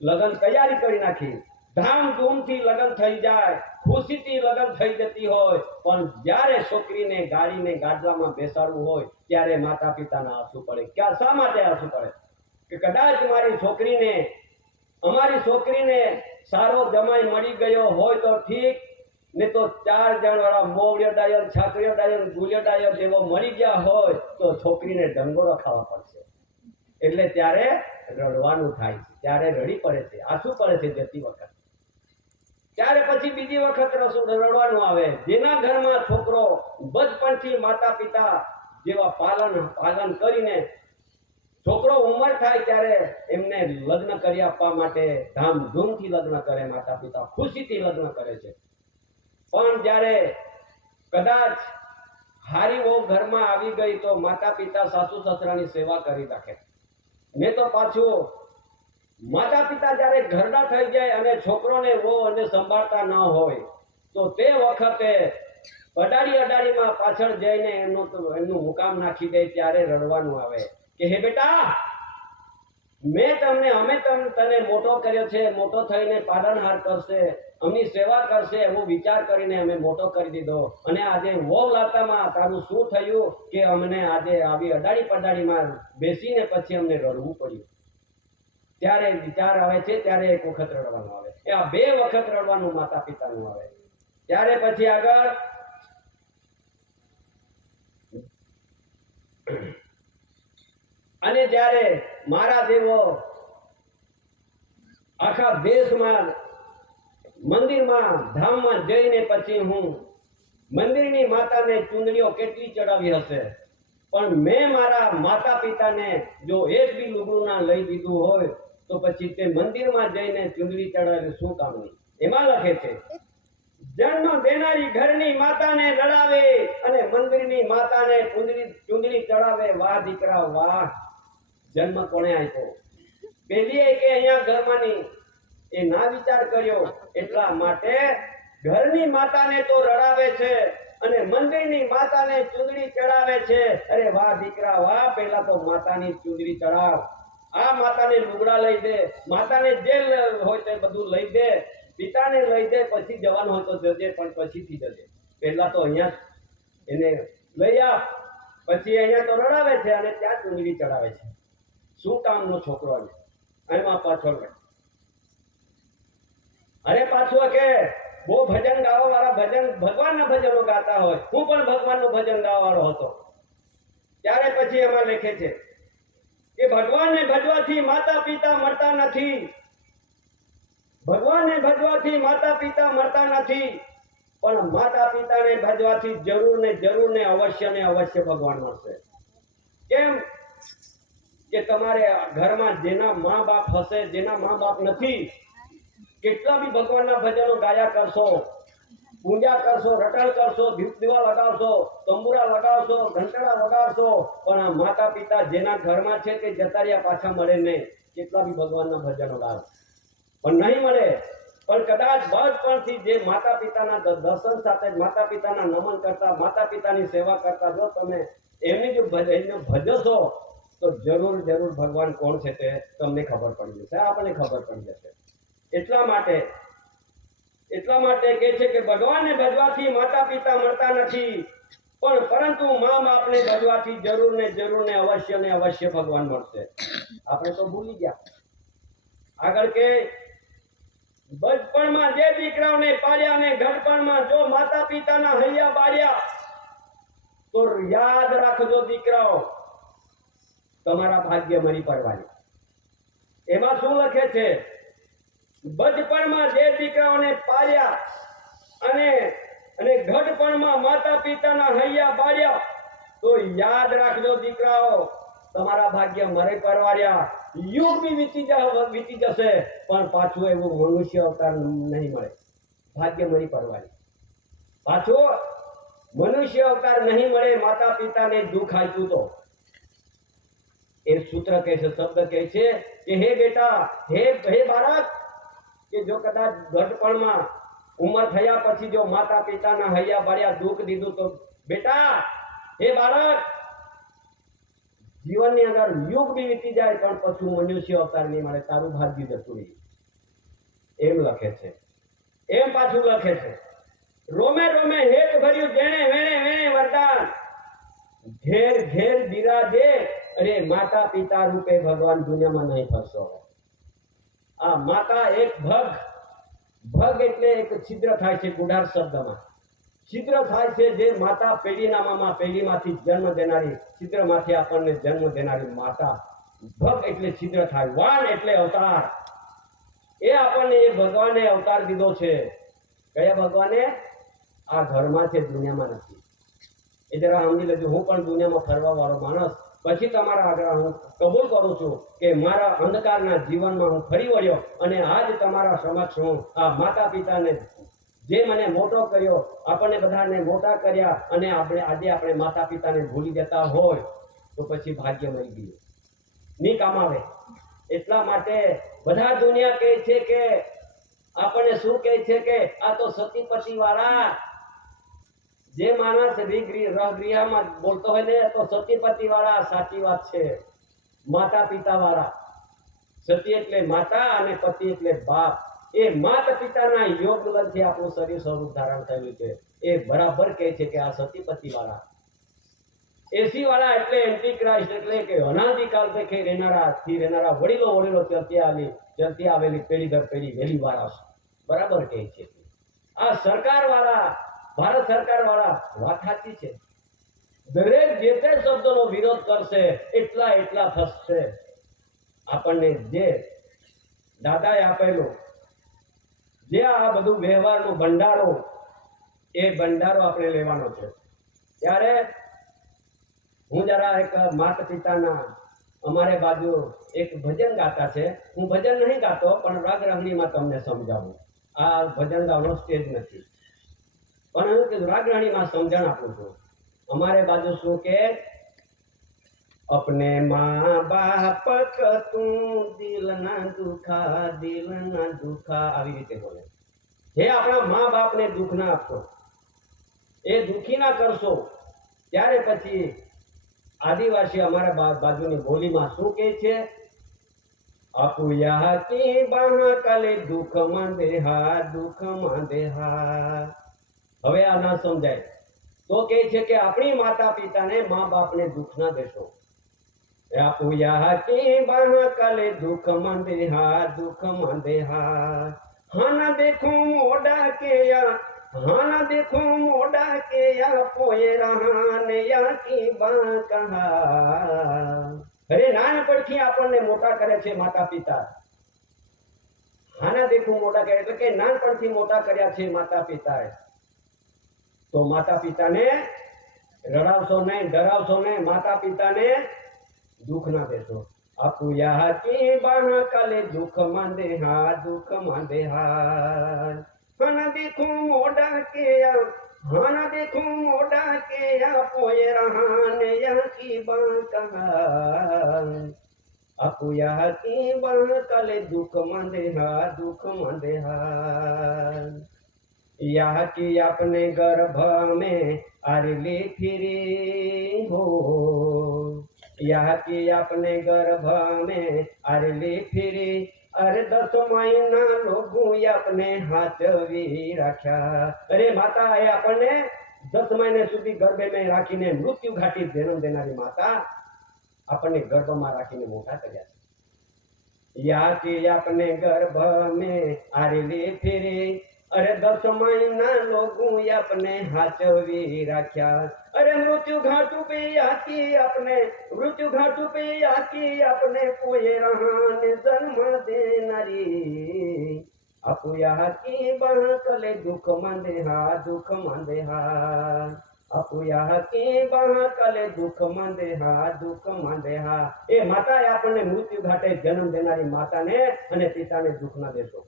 લગ્ન તૈયારી કરી નાખી, ધામધૂમથી લગ્ન થઈ જાય, ખુશીથી લગ્ન થઈ જતી હોય, પણ જ્યારે છોકરીને ગાડીને ગાડલામાં બેસાડવું હોય ત્યારે માતા પિતાના આંસુ પડે. ક્યાં શા માટે આંસુ પડે? કે કદાચ મારી છોકરીને, અમારી છોકરીને સારો જમાઈ મળી ગયો હોય તો ઠીક, ને તો 4 જણ વાળા મોવડિયો ડાયો, છાકરીઓ ડાયો, ગુલિયો ડાયો જેવો મળી ગયા હોય તો છોકરીને ઢંગોરો ખાવા પડશે. એટલે ત્યારે રડવાનું થાય છે, ત્યારે રડી પડે છે, આંસુ પડે છે જતી વખત. ત્યારે પછી બીજી વખત રડવાનું આવે. જેના ઘરમાં છોકરો બચપણથી માતા પિતા જેવા પાલન કરીને છોકરો ઉંમર થાય ત્યારે એમને લગ્ન કરી આપવા માટે ધામધૂમથી લગ્ન કરે, માતા પિતા ખુશીથી લગ્ન કરે છે. પણ જ્યારે કદાચ હારી વહુ ઘરમાં આવી ગઈ તો માતા પિતા સાસુ સસરાની સેવા કરી રાખે. ને તો પાછું માતા પિતા જ્યારે ઘરડા થઈ જાય અને છોકરોને વહુ અને સંભાળતા ન હોય તો તે વખતે અડાડીમાં પાછળ જઈને એમનું મુકામ નાખી દે. ત્યારે રડવાનું આવે કે હે બેટા, અમે તને મોટો કર્યો છે, મોટો થઈને પાલનહાર કરશે, અમની સેવા કરશે એવો વિચાર કરીને અમે મોટો કરી દીધો, અને આજે વહુ લાતામાં તારું શું થયું કે અમને આજે આવી અડાડી પડાડીમાં બેસીને પછી અમને રડવું પડ્યું. ત્યારે વિચાર આવે છે, ત્યારે એક વખત રડવાનું આવે. આ 2 વખત રડવાનું માતા પિતાનું આવે. ત્યારે પછી આગળ અને જ્યારે મારા દેવો આખા દેશમાં મંદિરમાં ધામમાં જઈને પછી હું મંદિરની માતાને ચૂંદડીઓ કેટલી ચડાવી હશે, પણ મેં મારા માતા પિતાને જો એક બી લુગડું ના લઈ દીધું હોય તો પછી તે મંદિરમાં જઈને ચૂંદડી ચડાવે શું કામની. એમાં લખે છે, જન્મ દેનારી ઘરની માતાને લડાવે અને મંદિરની માતાને ચૂંદડી ચડાવે. વાહ દીકરા વાહ, જન્મ કોણે આપ્યો? પેલી કે અહીંયા ઘરમાંની એ ના વિચાર કર્યો, એટલા માટે ઘરની માતાને તો રડાવે છે અને મંદિરની માતાને ચૂંદડી ચડાવે છે. અરે વાહ દીકરા વાહ, પહેલા તો માતાની ચૂંદડી ચડાવ, આ માતાને લુગડા લઈ દે, માતાને જે હોય તે બધું લઈ દે, પિતાને લઈ દે, પછી જવાનું હોય તો જજે, પણ પછીથી જજે. પહેલા તો અહીંયા એને લઈ આપ, પછી અહીંયા તો રડાવે છે અને ત્યાં ચૂંદડી ચડાવે છે. શું કામનો છોકરો? એમાં પાછળ અરે પાછું કે બહુ ભજન ગાવા વાળા ભગવાનના ભજનો ગાતા હોય. હું પણ ભગવાનનું ભજન ગાવા વાળો હતો. ત્યારે પછી એમાં લખે છે કે ભગવાનને ભજવાથી માતા પિતા મળતા નથી, ભગવાનને ભજવાથી માતા પિતા મળતા નથી, પણ માતા પિતાને ભજવાથી જરૂર ને અવશ્ય ભગવાન મળશે. કેમ કે તમારે ઘરમાં જેના મા બાપ હશે, જેના મા બાપ નથી, કેટલા બી ભગવાનના ભજનો ગાયા કરશો, પૂજા કરશો, રટણ કરશો, દીપ દીવા લગાવશો, તંબુરા લગાવશો, ઘંટડા વગાડશો, પણ માતા પિતા જેના ઘરમાં છે તે જતા રહ્યા, પાછા મળે નહીં. કેટલા બી ભગવાનના ભજનો ગાવ પણ નહીં મળે. પણ કદાચ બચપણથી જે માતા પિતાના દર્શન સાથે માતા પિતાના નમન કરતા, માતા પિતાની સેવા કરતા જો તમે એમની જો ભજશો તો જરૂર ભગવાન કોણ છે તે તમને ખબર પડી જશે, આપણને ખબર પડી જશે. એટલા માટે કહે છે કે ભગવાનને ભજવાથી માતા પિતા મળતા નથી, પરંતુ મા બાપને ભજવાથી જરૂર ને અવશ્ય ભગવાન મળશે. આપણે તો ભૂલી ગયા. આગળ કે બચપણમાં જે દીકરાઓને પાળ્યા ને ઘડપણમાં જો માતા પિતાના હૈયા બાળ્યા, તો યાદ રાખજો દીકરાઓ, તમારા ભાગ્ય મરી પડવાની. એમાં શું લખે છે? બચપણમાં જે દીકરાઓને પાળ્યા અને ઘડપણમાં માતા પિતાના હૈયા બાળ્યા, તો યાદ રાખજો દીકરાઓ, તમારા ભાગ્ય મરે પરવાર્યા. યુગ બી વીતી જશે, પણ પાછું એવું મનુષ્ય અવતાર નહીં મળે. ભાગ્ય મરી પરવારી, પાછો મનુષ્ય અવતાર નહીં મળે. માતા પિતાને દુઃખ આપ્યું તો એ સૂત્ર કહે છે, શબ્દ કહે છે કે હે બેટા, હે બાળક, કે જો કદાચ ઘડપણમાં ઉંમર થયા પછી જો માતા પિતાના હૈયા બાળ્યા, દુઃખ દીધું, તો બેટા હે બાળક, જીવનની અંદર યુગ બી વીતી જાય પણ પછી મનુષ્ય અવતાર નહીં મળે, તારું ભાગ્ય જતું રહે. એમ લખે છે. એમ પાછું લખે છે, રોમે રોમે હેત ભર્યું જેણે વેણે વરદાન, ઘેર ઘેર બિરાજે, અરે માતા પિતા રૂપે ભગવાન દુનિયામાં નહીં ફરશો. આ માતા એક ભગ, ભગ એટલે એક છિદ્ર થાય છે ગુડાર શબ્દમાં. છિદ્ર થાય છે જે માતા પેઢીનામાં પેઢીમાંથી જન્મ દેનારી, છિદ્રમાંથી આપણને જન્મ દેનારી માતા. ભગ એટલે છિદ્ર થાય, વાન એટલે અવતાર. એ આપણને એ ભગવાને અવતાર દીધો છે. કયા ભગવાને? આ ઘરમાં છે, દુનિયામાં નથી. એ જરા સમજી લેજો. હું પણ દુનિયામાં ફરવા વાળો માણસ. પછી તમારા આગળ હું કબૂલ કરું છું કે મારા અંધકારના જીવનમાં હું ફરી વળ્યો અને આજ તમારા સમક્ષ હું આ માતા પિતાને, જે મને મોટો કર્યો, આપણને બધાને મોટા કર્યા, અને આજે આપણે માતા પિતાને ભૂલી જતા હોય તો પછી ભાગ્ય મળી ગયું, નહીં કામ આવે. એટલા માટે બધા દુનિયા કહે છે કે, આપણને શું કહે છે કે આ તો સતીપતિ વાળા, જે માણસ ગૃહમાં બોલતો હોય ને તો સતીપતિ વાળા. સાચી વાત છે, માતા પિતા વાળા. સતી એટલે માતા અને પતિ એટલે બાપ. એ માતા પિતાના યોગ બલથી આપણું શરીર સ્વરૂપ ધારણ થયેલું છે. એ બરાબર કહે છે કે આ સતીપતિ વાળા. એસી વાળા એટલે એન્ટી ક્રાઇસ્ટ, એટલે કે અનાદિકાળ દેખે રહેનારા વડીલો ચલતી આવેલી પેઢી દર પેઢી વહેલી વાળા. બરાબર કહે છે. આ સરકાર વાળા, ભારત સરકાર વાળા, વાત સાચી છે. દરેક જે તે શબ્દોનો વિરોધ કરશે એટલા ફસશે. આપણને જે દાદાએ આપેલું, જે આ બધું વ્યવહારનો ભંડારો, એ ભંડારો આપણે લેવાનો છે. ત્યારે હું જરા એક માતા પિતાના, અમારે બાજુ એક ભજન ગાતા છે. હું ભજન નહીં ગાતો, પણ રાગ રાહણીમાં તમને સમજાવું. આ ભજન ગાવાનો સ્ટેજ નથી, પણ હું કીધું રાગ રાહણીમાં સમજણ આપું છું. અમારે બાજુ શું કે, अपने माँ बाप का તું દિલ ના દુખા, આવી રીતે બોલે. હે આપણા મા બાપને દુઃખ ના આપશો, એ દુઃખી ના કરશો. ત્યારે પછી આદિવાસી અમારા બાજુની બોલીમાં શું કહે છે? અપુયા કી બાહ કલે દુઃખમાં દેહા. હવે આ ના સમજાય તો કહે છે કે આપણી માતા પિતાને, મા બાપને દુઃખ ના દેશો. અપુયા કી બાહ કલે દુઃખમાં દેહા. હાના દેખું મોડા કે હાના દેખું મોડા કે પોએ રહાને યા કી બા કહા. અરે નાનપણથી આપણને મોટા કરે છે માતા પિતા. હાના દેખું મોટા કરે એટલે કે નાનપણથી મોટા કર્યા છે માતા પિતાએ. તો માતા પિતાને રડાવશો નહીં, ડરાવશો નહીં. માતા પિતાને દુઃખ ના દેશો. અપુયા કી બાહ કલે દુઃખમાં દેહા. હાના દેખું મોડા કે પોએ રહાને યા કી બા કહા. અપુયા કી બાહ કલે દુઃખમાં દેહા. यहाँ की अपने गर्भ में अरली फिरी हो, यहाँ की अपने गर्भ में अरली फिरी. अरे 10 महीना लोगों अपने हाथवी रखा. अरे माता એ આપણને 10 મહિને સુધી ગર્ભે में રાખીને મૃત્યુ ઘાટી જન્મ દેનારી માતા આપણને ગર્ભમાં રાખીને મોટા કર્યા છે. यहाँ की अपने गर्भ में अरली फिरी. अरे 10 महीना लोगों अपने हाथवी रखा. अरे मृत्यु घाटू पे आकी अपने पोए रहाने जन्म देनारी. अपुया की बाह कले दुख मंदेहा. अपुया की बाह कले दुख मंदेहा. એ માતાએ આપણને મૃત્યુ ઘાટે જન્મ દેનારી માતાને અને પિતાને દુઃખ ના દેશો.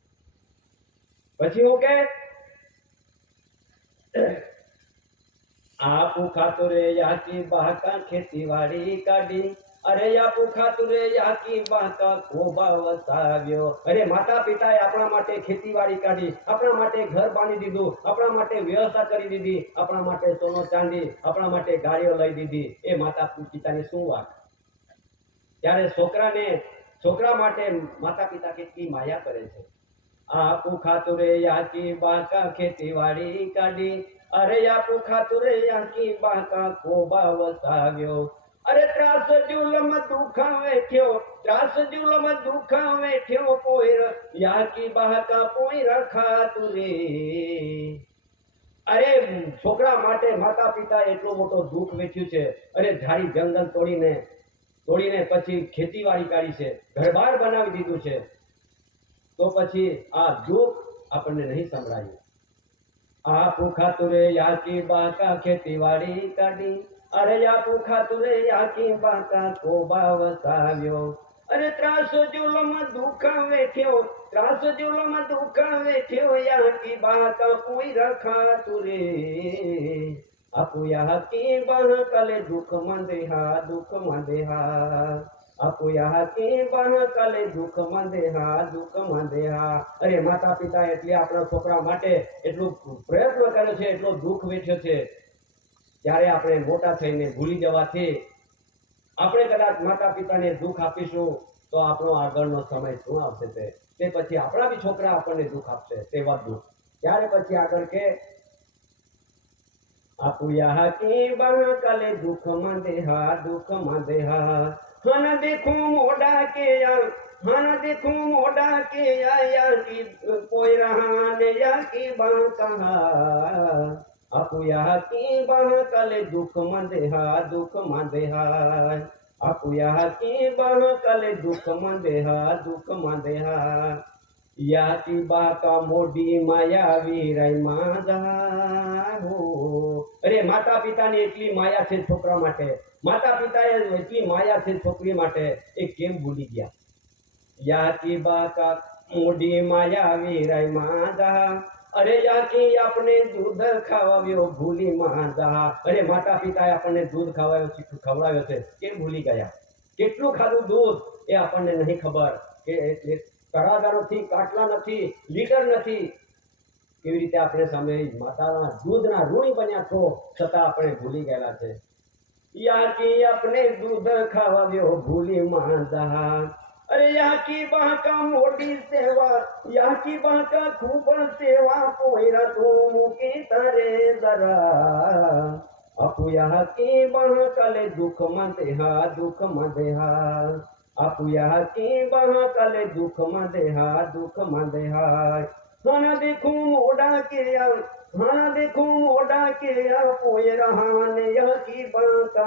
પછી હું કે આપુ ખાતુરે યાકી બાકા ખેતીવાડી કાઢી. અરે આપુ ખાતુરે યાકી બાકા ખોબા વસાવ્યો. અરે માતા પિતાએ આપણા માટે ખેતીવાડી કાઢી, આપણા માટે ઘર બાંધી દીધું, આપણા માટે વ્યવસ્થા કરી દીધી, આપણા માટે સોનો ચાંદી, આપણા માટે ગાડીઓ લઈ દીધી. એ માતા પિતાની શું વાત. ત્યારે છોકરા માટે માતા પિતા કેટલી માયા કરે છે. આપું ખાતું રે યાકી બાકા ખેતીવાડી કાઢી, અરે આપું ખાતું રે યાકી બાકા ખોબા વસાવ્યો, અરે ત્રાસ જુલમ દુખા વેઠ્યો, ત્રાસ જુલમ દુખા વેઠ્યો પોઈર, યાકી બાકા પોઈર ખાતું રે. અરે છોકરા માટે માતા પિતા એટલો મોટો દુઃખ વેઠ્યું છે. અરે ઝાડી જંગલ તોડીને પછી ખેતીવાડી કાઢી છે, ઘરબાર બનાવી દીધું છે, તો પછી આ દુઃખ આપણને નહીં સંભળાયું. આપું ખાતું રે યાકી બાકા ખેતીવાડી કાઢી, અરે આપું ખાતું રે યાકી બાકા ખોબા વસાવ્યો, અરે ત્રાસ જુલમ દુઃખ વેઠ્યો, ત્રાસ જુલમ દુઃખ વેઠ્યો, યાકી બાકા પોઈર ખાતું રે. આપું યાકી બાકલે દુઃખ મંદેહા, દુઃખ મંદેહા, આપું યાકી બાકલે દુઃખ મંદેહા, દુઃખ મંદેહા. અરે માતા પિતા એટલે આપણા છોકરા માટે એટલું પ્રયત્ન કર્યો છે, એટલો દુઃખ વેઠ્યો છે, ત્યારે આપણે મોટા થઈને ભૂલી જવાથી આપણે કદાચ માતા પિતાને દુઃખ આપીશું તો આપણો આગળનો સમય શું આવશે તે પછી આપણા બી છોકરા આપણને દુઃખ આપશે, તેવા દુઃખ. ત્યારે પછી આગળ કે આપું યાકી બાકલે દુઃખ મંદેહા, દુઃખ મંદેહા, હન દેખું મોડા કે હન દેખું મોડા કે યાકી પોઈરા ને યાકી બાકા. આપું યાકી બાકલે દુઃખ મંદેહા, દુઃખ મંદેહા, આપું યાકી બાકલે દુઃખ મંદેહા, દુઃખ મંદેહા. યાકી બાકા મોડી માયા વીરાઈ માધા હો. અરે માતા પિતાની એટલી માયા છે છોકરા માટે, માતા પિતાએ એટલી માયા છે છોકરી માટે, એ કેમ ભૂલી ગયા? યાકી બાકા મોડી માયા વીરાઈ માધા, અરે યાકી આપણે દૂધ ખવડાવ્યો ભૂલી માધા. અરે માતા પિતાએ આપણને દૂધ ખવડાવ્યો છે, કેમ ભૂલી ગયા? કેટલું ખાધું દૂધ એ આપણને નહીં ખબર કે તળાગા નથી, કાટલા નથી, લીટર નથી. કેવી રીતે આપણે સામે માતાના દૂધના ઋણી બન્યા છો, છતાં આપણે ભૂલી ગયેલા છે. યાકી આપણે દૂધ ખવડાવ્યો ભૂલી માધા, અરે યાકી બાકા મોટી સેવા, યાકી બાકા ખૂબ સેવા, પોઈરા તું મૂકી તારે જરા. આપું યાકી બાકલે દુઃખ મંદેહા, દુઃખ મંદેહા, આપું યાકી બાકલે દુઃખ મંદેહા, દુઃખ મંદેહા. હન દેખું મોડા કે હન દેખું મોડા કે પોઈરા ને યાકી બાકા.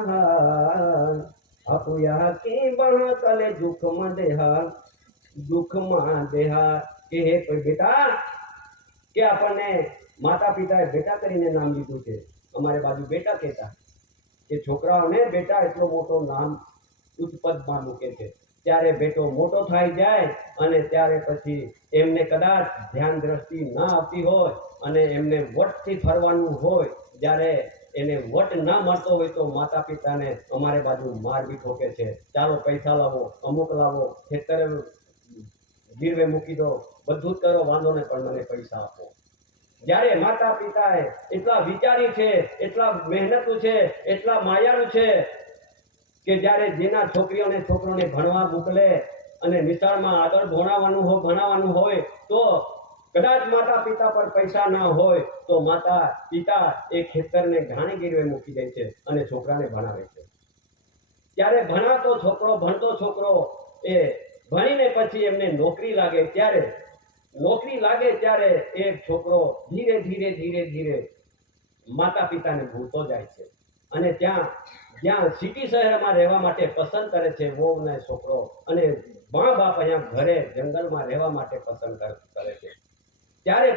આપું યાકી બાકલે દુઃખ મંદેહા, દુઃખ મંદેહા. કે હે બેટા, કે આપણને માતા પિતાએ બેટા કરીને નામ લીધું છે. અમારે બાજુ બેટા કહેતા કે છોકરાઓને બેટા એટલો મોટો નામ ઉત્પદમાં મૂકે છે. ત્યારે બેટો મોટો થાય જાય અને ત્યારે પછી એમને કદાચ ધ્યાન દ્રષ્ટિ ના આવતી હોય અને એમને વટથી ફરવાનું હોય, જ્યારે એને વટ ના મળતો હોય તો માતા પિતાને અમારે બાજુ માર બી ઠોકે છે. ચાલો પૈસા લાવો, અમુક લાવો, ખેતરે ગીરવે મૂકી દો, બધું જ કરો, વાંધો ને પણ મને પૈસા આપો. જ્યારે માતા પિતાએ એટલા વિચારી છે, એટલા મહેનતુ છે, એટલા માયાળુ છે કે જ્યારે જેના છોકરોને ભણવા મોકલે અને નિશાળમાં આગળ ભણાવવાનું હોય તો કદાચ માતા પિતા પર પૈસા ના હોય તો માતા પિતા એ ખેતરને ઘાણી ગીરવે મૂકી દે છે અને છોકરાને ભણાવે છે. ત્યારે ભણતો છોકરો એ ભણીને પછી એમને નોકરી લાગે ત્યારે એ છોકરો ધીરે ધીરે માતા પિતાને ભૂલતો જાય છે અને જ્યાં સિટી શહેરમાં રહેવા માટે પસંદ કરે છે વહુ ને છોકરો, અને મા બાપ અહીંયા ઘરે જંગલમાં રહેવા માટે પસંદ કરે છે. ત્યારે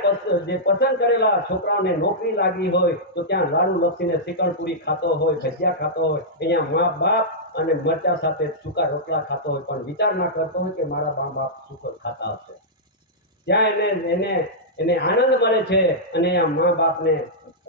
જે પસંદ કરેલા છોકરાઓને નોકરી લાગી હોય તો ત્યાં લાડુ લપસીને શિકણપુરી ખાતો હોય, ભજીયા ખાતો હોય, અહીંયા મા બાપ અને મરચા સાથે સૂકા રોટલા ખાતો હોય, પણ વિચાર ના કરતો હોય કે મારા મા બાપ શું ખાતા હશે. ત્યાં એને આનંદ મળે છે અને આ મા બાપને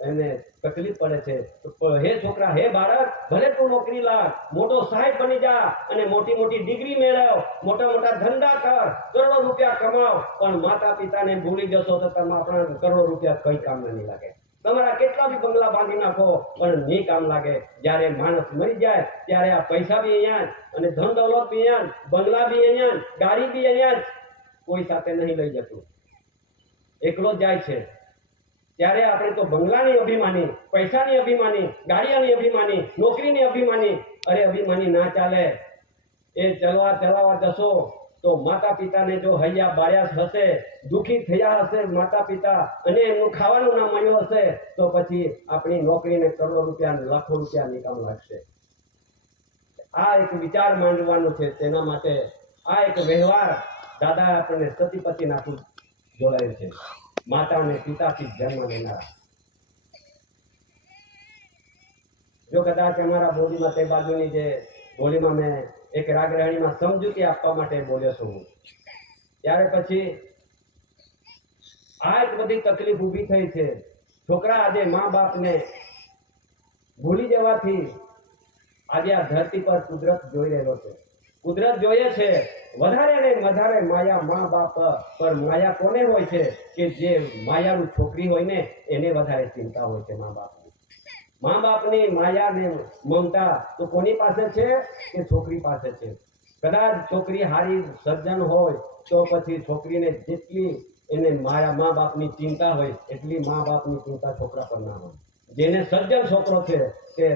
એને તકલીફ પડે છે. તો હે છોકરા, હે બાળક, ભલે તું નોકરી લાગ, મોટો સાહેબ બની જા અને મોટી ડિગ્રી મેળવ, મોટા ધંધા કર, કરોડો રૂપિયા કમાવ, પણ માતા પિતાને ભૂલી જશો તો તમે આપણા કરોડો રૂપિયા કઈ કામ નહીં લાગે. તમારા કેટલા બી બંગલા બાંધી નાખો પણ નહીં કામ લાગે. જ્યારે માણસ મરી જાય ત્યારે આ પૈસા બી અહીંયા અને ધન દૌલત બી અહીંયા, બંગલા બી અહીંયા, ગાડી બી અહીંયા, કોઈ સાથે નહીં લઈ જતું. એકલો જ જાય છે, ત્યારે આપણે તો બંગલાની અભિમાની, પૈસાની અભિમાની, ગાડીઓની અભિમાની, નોકરીની અભિમાની. અરે અભિમાની ના ચાલે. એ ચલાવવા જશો તો માતા પિતાને જો હૈયા બાળ્યા હશે, દુઃખી થયા હશે માતા પિતા, અને એમનું ખાવાનું ના મળ્યું હશે, તો પછી આપણી નોકરીને કરોડો રૂપિયા, લાખો રૂપિયા નિકામ લાગશે. આ એક વિચાર માંડવાનો છે. તેના માટે આ એક વ્યવહાર દાદા આપણને સતીપતિ નાખું જોડાયું છે, માતા અને પિતાથી જન્મ લેનારા. જો કદાચ અમારા બોલીમાં તે બાજુની જે બોલીમાં મેં એક રાગરાણીમાં સમજૂતી આપવા માટે બોલ્યો છું, ત્યારે પછી આ એક બધી તકલીફ ઊભી થઈ છે. છોકરા આજે મા બાપને ભૂલી જવાથી આજે આ ધરતી પર કુદરત જોઈ રહેલો છે. કુદરત જોઈએ છે વધારે ને વધારે માયા મા બાપ પર. માયા કોને હોય છે? કે જે માયાનું છોકરી હોય ને એને વધારે ચિંતા હોય છે. મા બાપની માયા ને મમતા તો કોની પાસે છે? કે છોકરી પાસે છે. કદાચ છોકરી હારી સજ્જન હોય તો પછી છોકરીને જેટલી એને મા બાપની ચિંતા હોય એટલી મા બાપની ચિંતા છોકરા પર ના હોય. જેને સજ્જન છોકરો છે તે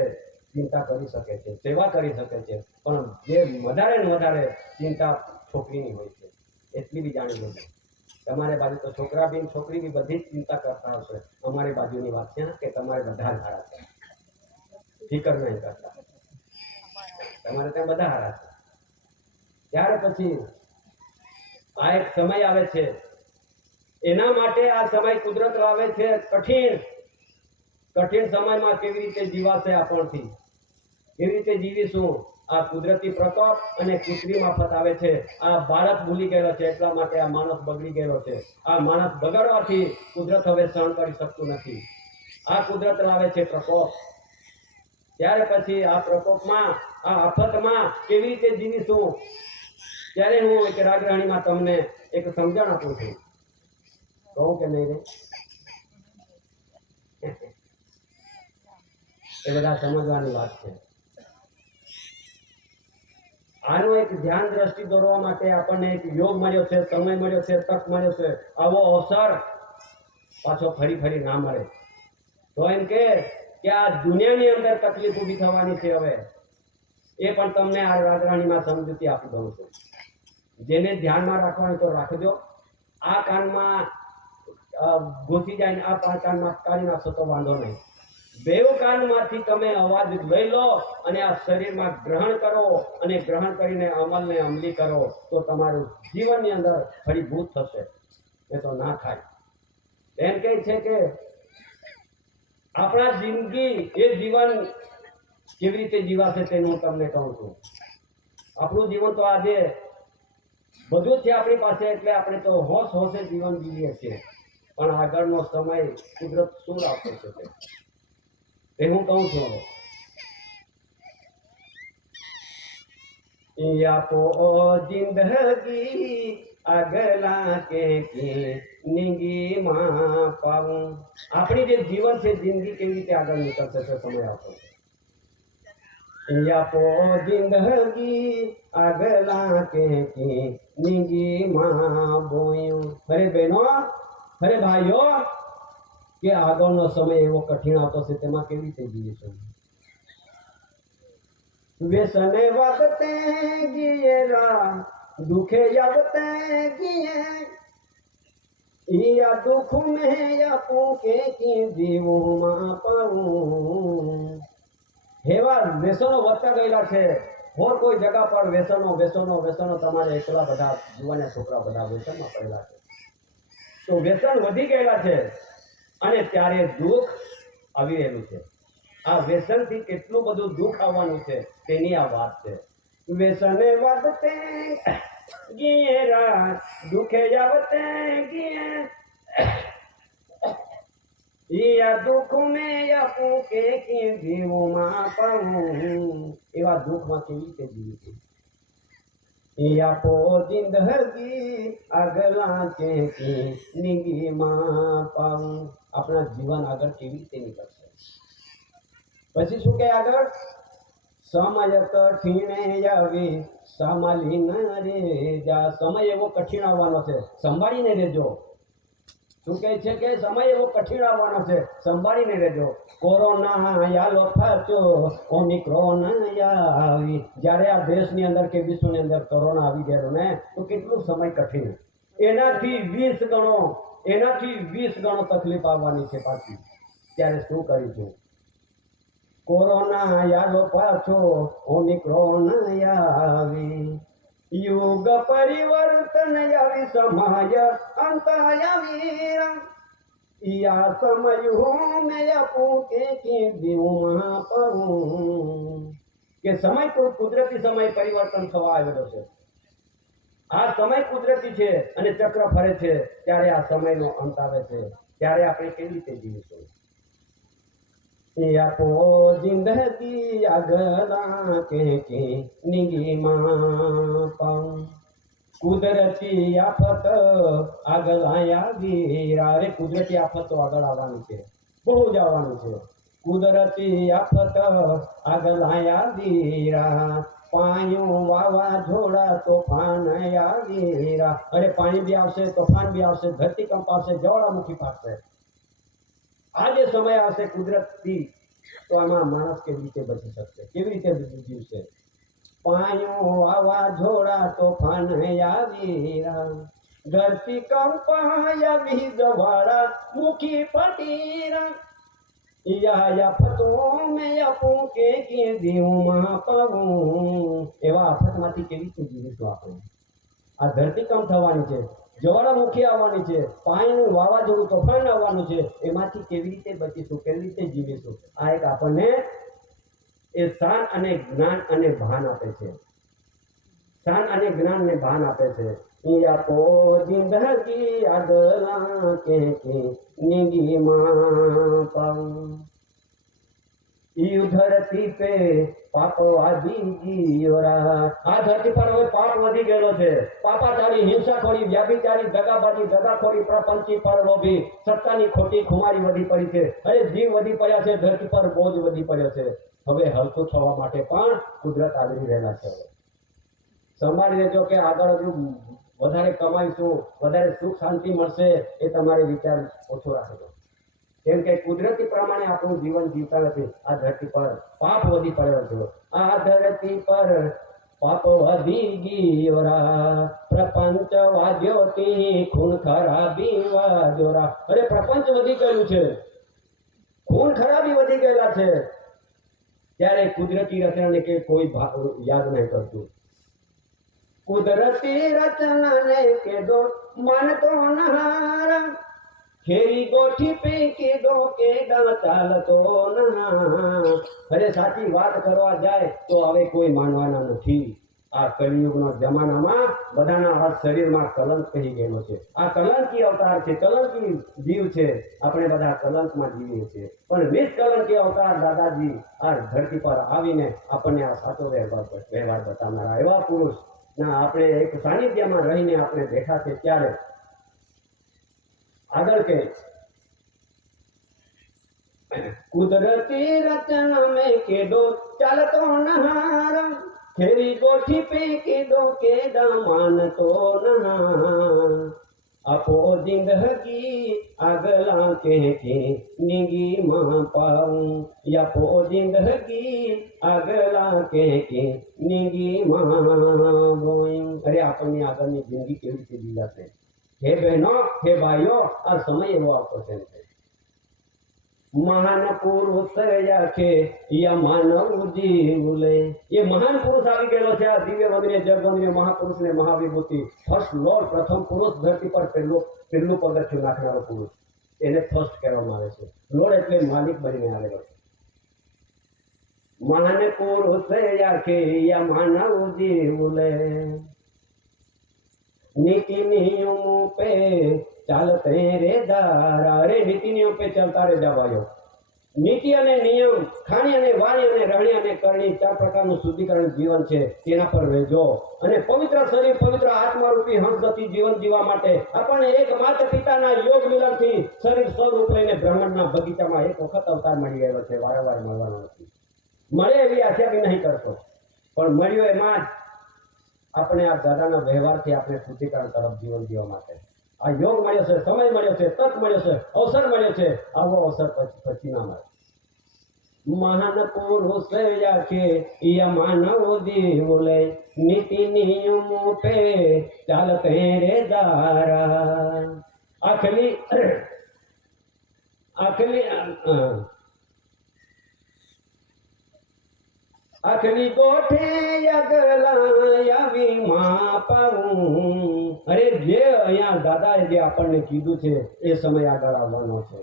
ચિંતા કરી શકે છે, સેવા કરી શકે છે, પણ જે વધારે ને વધારે ચિંતા છોકરીની હોય છે. એટલી બી જાણી લેજો. તમારે બાજુ તો છોકરા બી છોકરી બી બધી જ ચિંતા કરતા હશે. અમારી બાજુની વાત છે કે તમારે બધા જ હારા છે, ફિકર નહીં કરતા. તમારે ત્યાં બધા હારા છે. ત્યાર પછી આ એક સમય આવે છે, એના માટે આ સમય કુદરત લાવે છે. કઠિન સમયમાં કેવી રીતે જીવાશે આપણથી, કેવી રીતે જીવીશું? આ કુદરતી પ્રકોપ અને કૃત્રિમ આફત આવે છે. આ બાળક ભૂલી ગયેલો છે, એટલા માટે આ માણસ બગડી ગયેલો છે. આ માણસ બગડવાથી કુદરત હવે સહન કરી શકતું નથી. આ કુદરત લાવે છે પ્રકોપ. ત્યારે પછી આ પ્રકોપમાં, આ આફતમાં કેવી રીતે જીવીશું? ત્યારે હું એક રાગરાણીમાં તમને એક સમજણ આપું છું. કહું કે નહીં રે? એ બધા સમજવાની વાત છે. આનો એક ધ્યાન દ્રષ્ટિ દોરવા માટે આપણને એક યોગ મળ્યો છે, સમય મળ્યો છે, તક મળ્યો છે. આવો અવસર પાછો ફરી ના મળે. તો એમ કે આ દુનિયાની અંદર તકલીફ ઊભી થવાની છે. હવે એ પણ તમને આ રાગરાણીમાં સમજૂતી આપી દઉં છું. જેને ધ્યાનમાં રાખવાનું તો રાખજો. આ કાનમાં ઘૂસી જાય, આ કાનમાં કાઢી નાખશો તો વાંધો નહીં. બેવ કાનમાંથી તમે અવાજ લઈ લો અને આ શરીરમાં ગ્રહણ કરો, અને ગ્રહણ કરીને અમલને અમલી કરો તો તમારું જીવનની અંદર ફળીભૂત થશે. એ તો ના થાય. એમ કહે છે કે આપણા જિંદગી એ જીવન કેવી રીતે જીવાશે તેનું હું તમને કહું છું. આપણું જીવન તો આજે બધું છે આપણી પાસે, એટલે આપણે તો હોશે જીવન જીવીએ છીએ. પણ આગળનો સમય કુદરત શું આપે છે તે હું કહું છું. યાપો જિંદગી આગલા કે નિંગી માં પાવું. આપણી જે જીવન છે, જિંદગી કેવી રીતે આગળ નીકળશે તે સમય આપો. યાપો જિંદગી આગલા કે નિંગી માં બોયું. અરે બહેનો, અરે ભાઈઓ, કે આગળનો સમય એવો કઠિન આવતો છે, તેમાં કેવી રીતે જીવીશું? व्यसने वबते गियरा दुखे यबते गिये या दुख में या पूके की जीवो માં પાવું. એવા વ્યસનો વધતા ગયેલા છે. ઓર કોઈ જગા પર વ્યસનો તમારે એકલા બધા જુવાના છોકરા બધા વ્યસનમાં પડેલા છે. તો વ્યસન વધી ગયેલા છે અને ત્યારે દુઃખ આવી રહેલું છે. આ વ્યસનથી કેટલું બધું દુઃખ આવવાનું છે તેની આ વાત છે. વ્યસને વધતે ગિયરા દુખે આવતે ગિયે યા દુઃખ મેં યા કે જીવમાં પાવું. એવા દુઃખમાં કેવી રીતે જીવીશું? યાપો જિંદગી આગલા કે નિંગીમાં પાવું. આપણા જીવન આગળ કેવી રીતે નીકળશે? પછી શું કે આગળ? સમય કઠિને આવી સંભાળી ન રે જા. સમય એવો કઠિન આવવાનો છે, સંભાળીને રહેજો. શું કહે છે કે સમય એવો કઠિન આવવાનો છે, સંભાળીને રહેજો. કોરોના યાલો ફાચો ઓમિક્રોન આવી. જ્યારે આ દેશની અંદર કે વિશ્વની અંદર કોરોના આવી ગયેલો ને તો કેટલું સમય કઠિન. એનાથી 20 ગણો તકલીફ આવવાની છે પાછી. ત્યારે શું કરીશું? કોરોના યાલો પાછો ઓમિક્રોન આવી. યુગ પરિવર્તન આવી સમાય અંત આવી. યા સમય મેં પૂકે કે દીવમાં પડું. કે સમય કુદરતી સમય પરિવર્તન થવા આવેલો છે. આ સમય કુદરતી છે અને ચક્ર ફરે છે. ત્યારે આ સમયનો અંત આવે છે. ત્યારે આપણે કેવી રીતે જીવીશું? આપો જિંદગી આગલા કે નિગીમાં પાઉં. કુદરતી આફત આગળ આવી. અરે કુદરતી આફત તો આગળ આવવાની છે, બહુ જ આવવાની છે. કુદરતી આફત આગળ આવી. પાયું વાવાઝોડા તોફાન આવી. અરે પાણી બી આવશે, તોફાન બી આવશે, ધરતીકંપ આવશે, જ્વાળામુખી ફાટશે. આ જે સમય આવશે કુદરતી, તો આમાં માણસ કેવી રીતે બચી શકશે? કેવી રીતે જીવશે? પાયું વાવાઝોડા તોફાન આવી. ધરતીકંપ આવી, જ્વાળામુખી ફાટી. એવા આફતમાંથી કેવી રીતે જીવીશું આપણે? આ ધરતીકંપ થવાની છે, જ્વાળામુખી આવવાની છે, પાણીનું વાવાઝોડું તોફાન આવવાનું છે. એમાંથી કેવી રીતે બચીશું? કેવી રીતે જીવીશું? આ એક આપણને એ શાન અને જ્ઞાન અને ભાન આપે છે. શાન અને જ્ઞાન ને ભાન આપે છે. આપો જિંદગી આગલા કે નિગીમાં પાઉં. ધરતી પે પાપ વાદી. આ ધરતી પર હવે પાપ વધી ગયેલો છે. પાપાચારી, હિંસાખોરી, વ્યાભિચારી, દગાબાજી, દગાખોરી, પ્રપંચી, પરલોભી, સત્તાની ખોટી ખુમારી વધી પડી છે. અરે જીવ વધી પડ્યા છે. ધરતી પર બોજ વધી પડ્યો છે. હવે હલકું થવા માટે પણ કુદરત આવી રહેલા છે. સંભાળી લેજો કે આગળ હજુ વધારે કમાઈશું, વધારે સુખ શાંતિ મળશે. એ તમારે વિચાર ઓછો રાખજો. કેમ કે કુદરતી પ્રમાણે આપણું જીવન જીવતા નથી. આ ધરતી પર પાપ વધી પડ્યો છે. આ ધરતી પર પાપ વધી ગયોરા. પ્રપંચ વાદ્યોથી ખૂન ખરાબી વાજોરા. અરે પ્રપંચ વધી ગયેલું છે, ખૂન ખરાબી વધી ગયેલા છે. ત્યારે કુદરતી રચનાને કે કોઈ યાદ નહીં કરતું. કુદરતી રચનાને કેદો માનતો નહારા. ખેરી ગોઠી પૈકી દો કેડા ચાલતો ના. અરે સાચી વાત કરવા જાય તો હવે કોઈ માનવાના નથી. આ કલિયુગનો જમાનામાં બધાના આ શરીરમાં કલંક થઈ ગયેલો છે. આ કલંકી અવતાર છે, કલંકી જીવ છે. આપણે બધા કલંકમાં જીવીએ છીએ. પણ નિષ્કલંકી અવતાર દાદાજી આ ધરતી પર આવીને આપણને આ સાચો વ્યવહાર બતાવનારા એવા પુરુષ ના આપણે એક સાનિધ્યમાં રહીને આપણે બેઠા છે. ત્યારે આગળ કે કુદરતી રચના મેં કેડો ચાલતો નહારા. ખેરી ગોઠી પે કેડો કેડા માનતો નહારા. આપો જિંદગી આગલા કે નિગીમાં પાઉં. આપો જિંદગી આગલા કે નિગીમાં બોયું. અરે આપણને આગળની જિંદગી કેવી રીતે જીવાશે? હે બહેનો, હે ભાઈઓ, આ સમય એવો આવતો છે. મહાન પુરુષ છે યા માનવ જીવ લે. એ મહાન પુરુષ આવી ગયેલો છે. આ દિવ્ય વંદનીય જગ વંદનીય મહાપુરુષ ને મહાવિભૂતિ ફર્સ્ટ લોર્ડ, પ્રથમ પુરુષ, ધરતી પર પહેલું પગથિયું નાખનારો પુરુષ. એને ફર્સ્ટ કહેવામાં આવે છે. લોર્ડ એટલે માલિક બનીને આવેલો છે. મહાન પુરુષ છે યા માનવ જીવ લે. નીતિ નિયમો पे ચાલતે રે દારા. અરે નીતિ નિયમ पे ચાલતા રે ભાઈઓ. નીતિ અને નિયમ, ખાણી અને વાણી અને રહેણી અને કરણી, 4 પ્રકારનું શુદ્ધિકરણ જીવન છે. તેના પર રહેજો. અને પવિત્ર શરીર, પવિત્ર આત્મારૂપી હંસગતિ જીવન જીવવા માટે આપણને એક માતા પિતાના યોગ મિલનથી શરીર સ્વરૂપ લઈને બ્રહ્માંડના બગીચામાં એક વખત અવતાર મળી ગયેલો છે. વારંવાર મળવાનો નથી. મળે એવી આશા બી નહીં કરતો, પણ મળ્યો એમાં જ આપણે આ દાદાના વ્યવહારથી આપણે શુદ્ધિકરણ તરફ જીવન જીવવા માટે આ યોગ મળ્યો છે, સમય મળ્યો છે, તક મળ્યો છે, અવસર મળ્યો છે, આવો અવસર પછી ના મળે. મહાન પુરુષ આખે યા માનવ જીવ લે નીતિ નિયમો પે ચાલતે રે દારા આખલી આખલી આખલી કોઠે અગલાવી માં પાઉં. અરે જે અહીંયા દાદાએ જે આપણને કીધું છે એ સમય આગળ આવવાનો છે,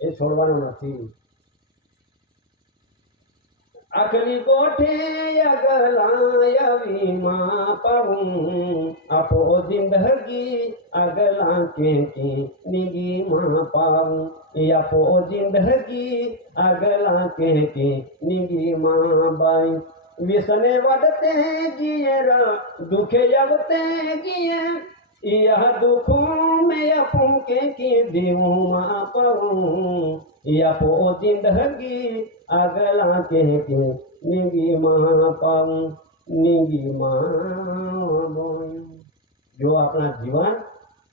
એ છોડવાનો નથી. આખલી કોઠે અગલાવી માં પાઉં આપો જિંદગી અગલા કે નિગી માં પાઉં આપો જિંદગી અગલા કે નિગી માં બાઈ વિસને વધતે જીએ दुखे आवते जिए यह दुखों में अपुं के दीऊँ पाऊँ या पो जिंदगी अगला के निगी माँ पाऊँ निगी माँ. जो अपना जीवन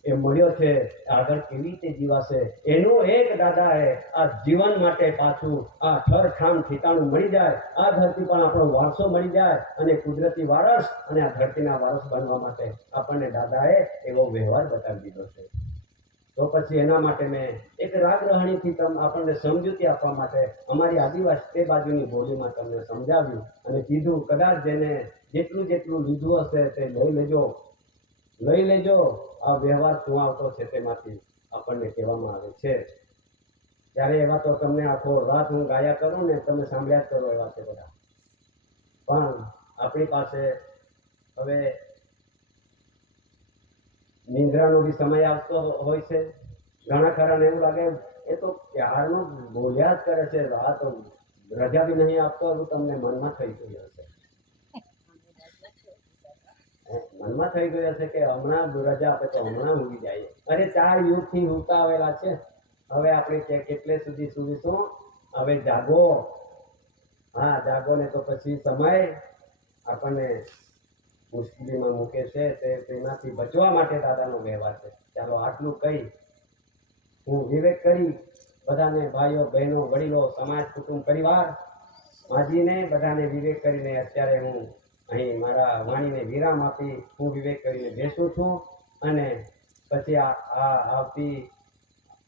એ મળ્યો છે આગળ કેવી રીતે જીવાશે એનું એક દાદાએ આ જીવન માટે પાછું આ ઠરઠામ ઠેકાણું મળી જાય, આ ધરતી પણ આપણો વારસો મળી જાય અને કુદરતી વારસ અને આ ધરતીના વારસ બનવા માટે આપણને દાદાએ એવો વ્યવહાર બતાવી દીધો છે. તો પછી એના માટે મેં એક રાગ રહાણીથી આપણને સમજૂતી આપવા માટે અમારી આદિવાસી તે બાજુની બોલીમાં તમને સમજાવ્યું અને કીધું કદાચ જેને જેટલું જેટલું લીધું હશે તે લઈ લેજો. આ વ્યવહાર શું આવતો છે તેમાંથી આપણને કહેવામાં આવે છે. ત્યારે એવા તો તમને આખો રાત હું ગાયા કરું ને તમે સાંભળ્યા જ કરો એવા છે બધા. પણ આપણી પાસે હવે નિંદ્રાનો બી સમય આવતો હોય છે. ઘણા ખરાને એવું લાગે એ તો પ્યારનો બોલ્યા જ કરે છે, રાત રજા બી નહીં આપતો, એવું તમને મનમાં થઈ ગયું હશે. મનમાં થઈ ગયો છે કે હમણાં રજા આપે તો હમણાં ઊંઘી જાય. અરે 4 યુગથી ઊંઘતા આવેલા છે, હવે આપણે કેટલે સુધી સુવીશું? હવે જાગો. હા જાગો ને તો પછી સમય આપણને મુશ્કેલીમાં મૂકે છે. તેનાથી બચવા માટે દાદાનો વ્યવહાર છે. ચાલો આટલું કહી હું વિવેક કરી બધાને ભાઈઓ બહેનો વડીલો સમાજ કુટુંબ પરિવાર માજીને બધાને વિવેક કરીને અત્યારે હું અહીં મારા વાણીને વિરામ આપી હું વિવેક કરીને બેસું છું. અને પછી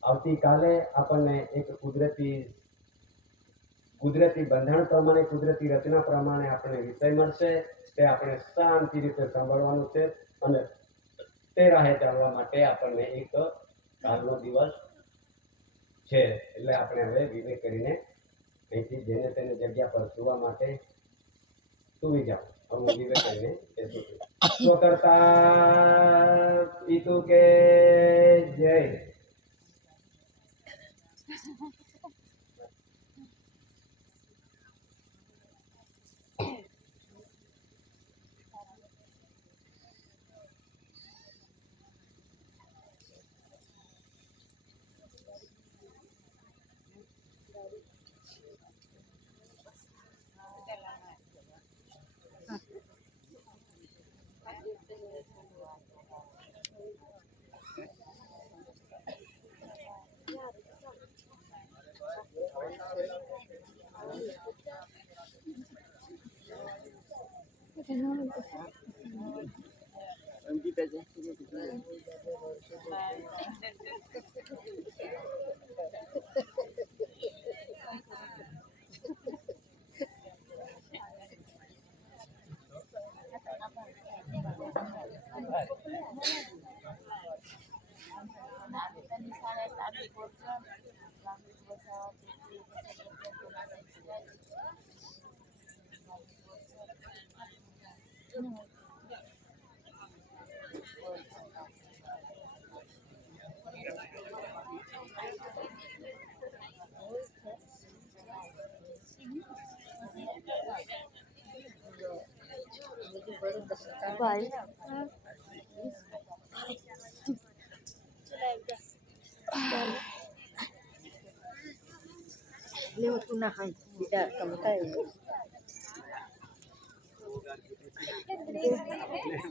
આવતીકાલે આપણને એક કુદરતી બંધારણ પ્રમાણે કુદરતી રચના પ્રમાણે આપણને વિષય મળશે. તે આપણે શાંતિ રીતે સાંભળવાનું છે અને તે રાહે ચાલવા માટે આપણને એક કાલનો દિવસ છે. એટલે આપણે હવે વિવેક કરીને અહીંથી જેને તેને જગ્યા પર સુવા માટે સુવી જાઓ. હું વિવેક કરીને બેસું છું. સ્વકર્તા પિતુ કે જય. Bye. Lewat tunahan, tidak kamu tahu.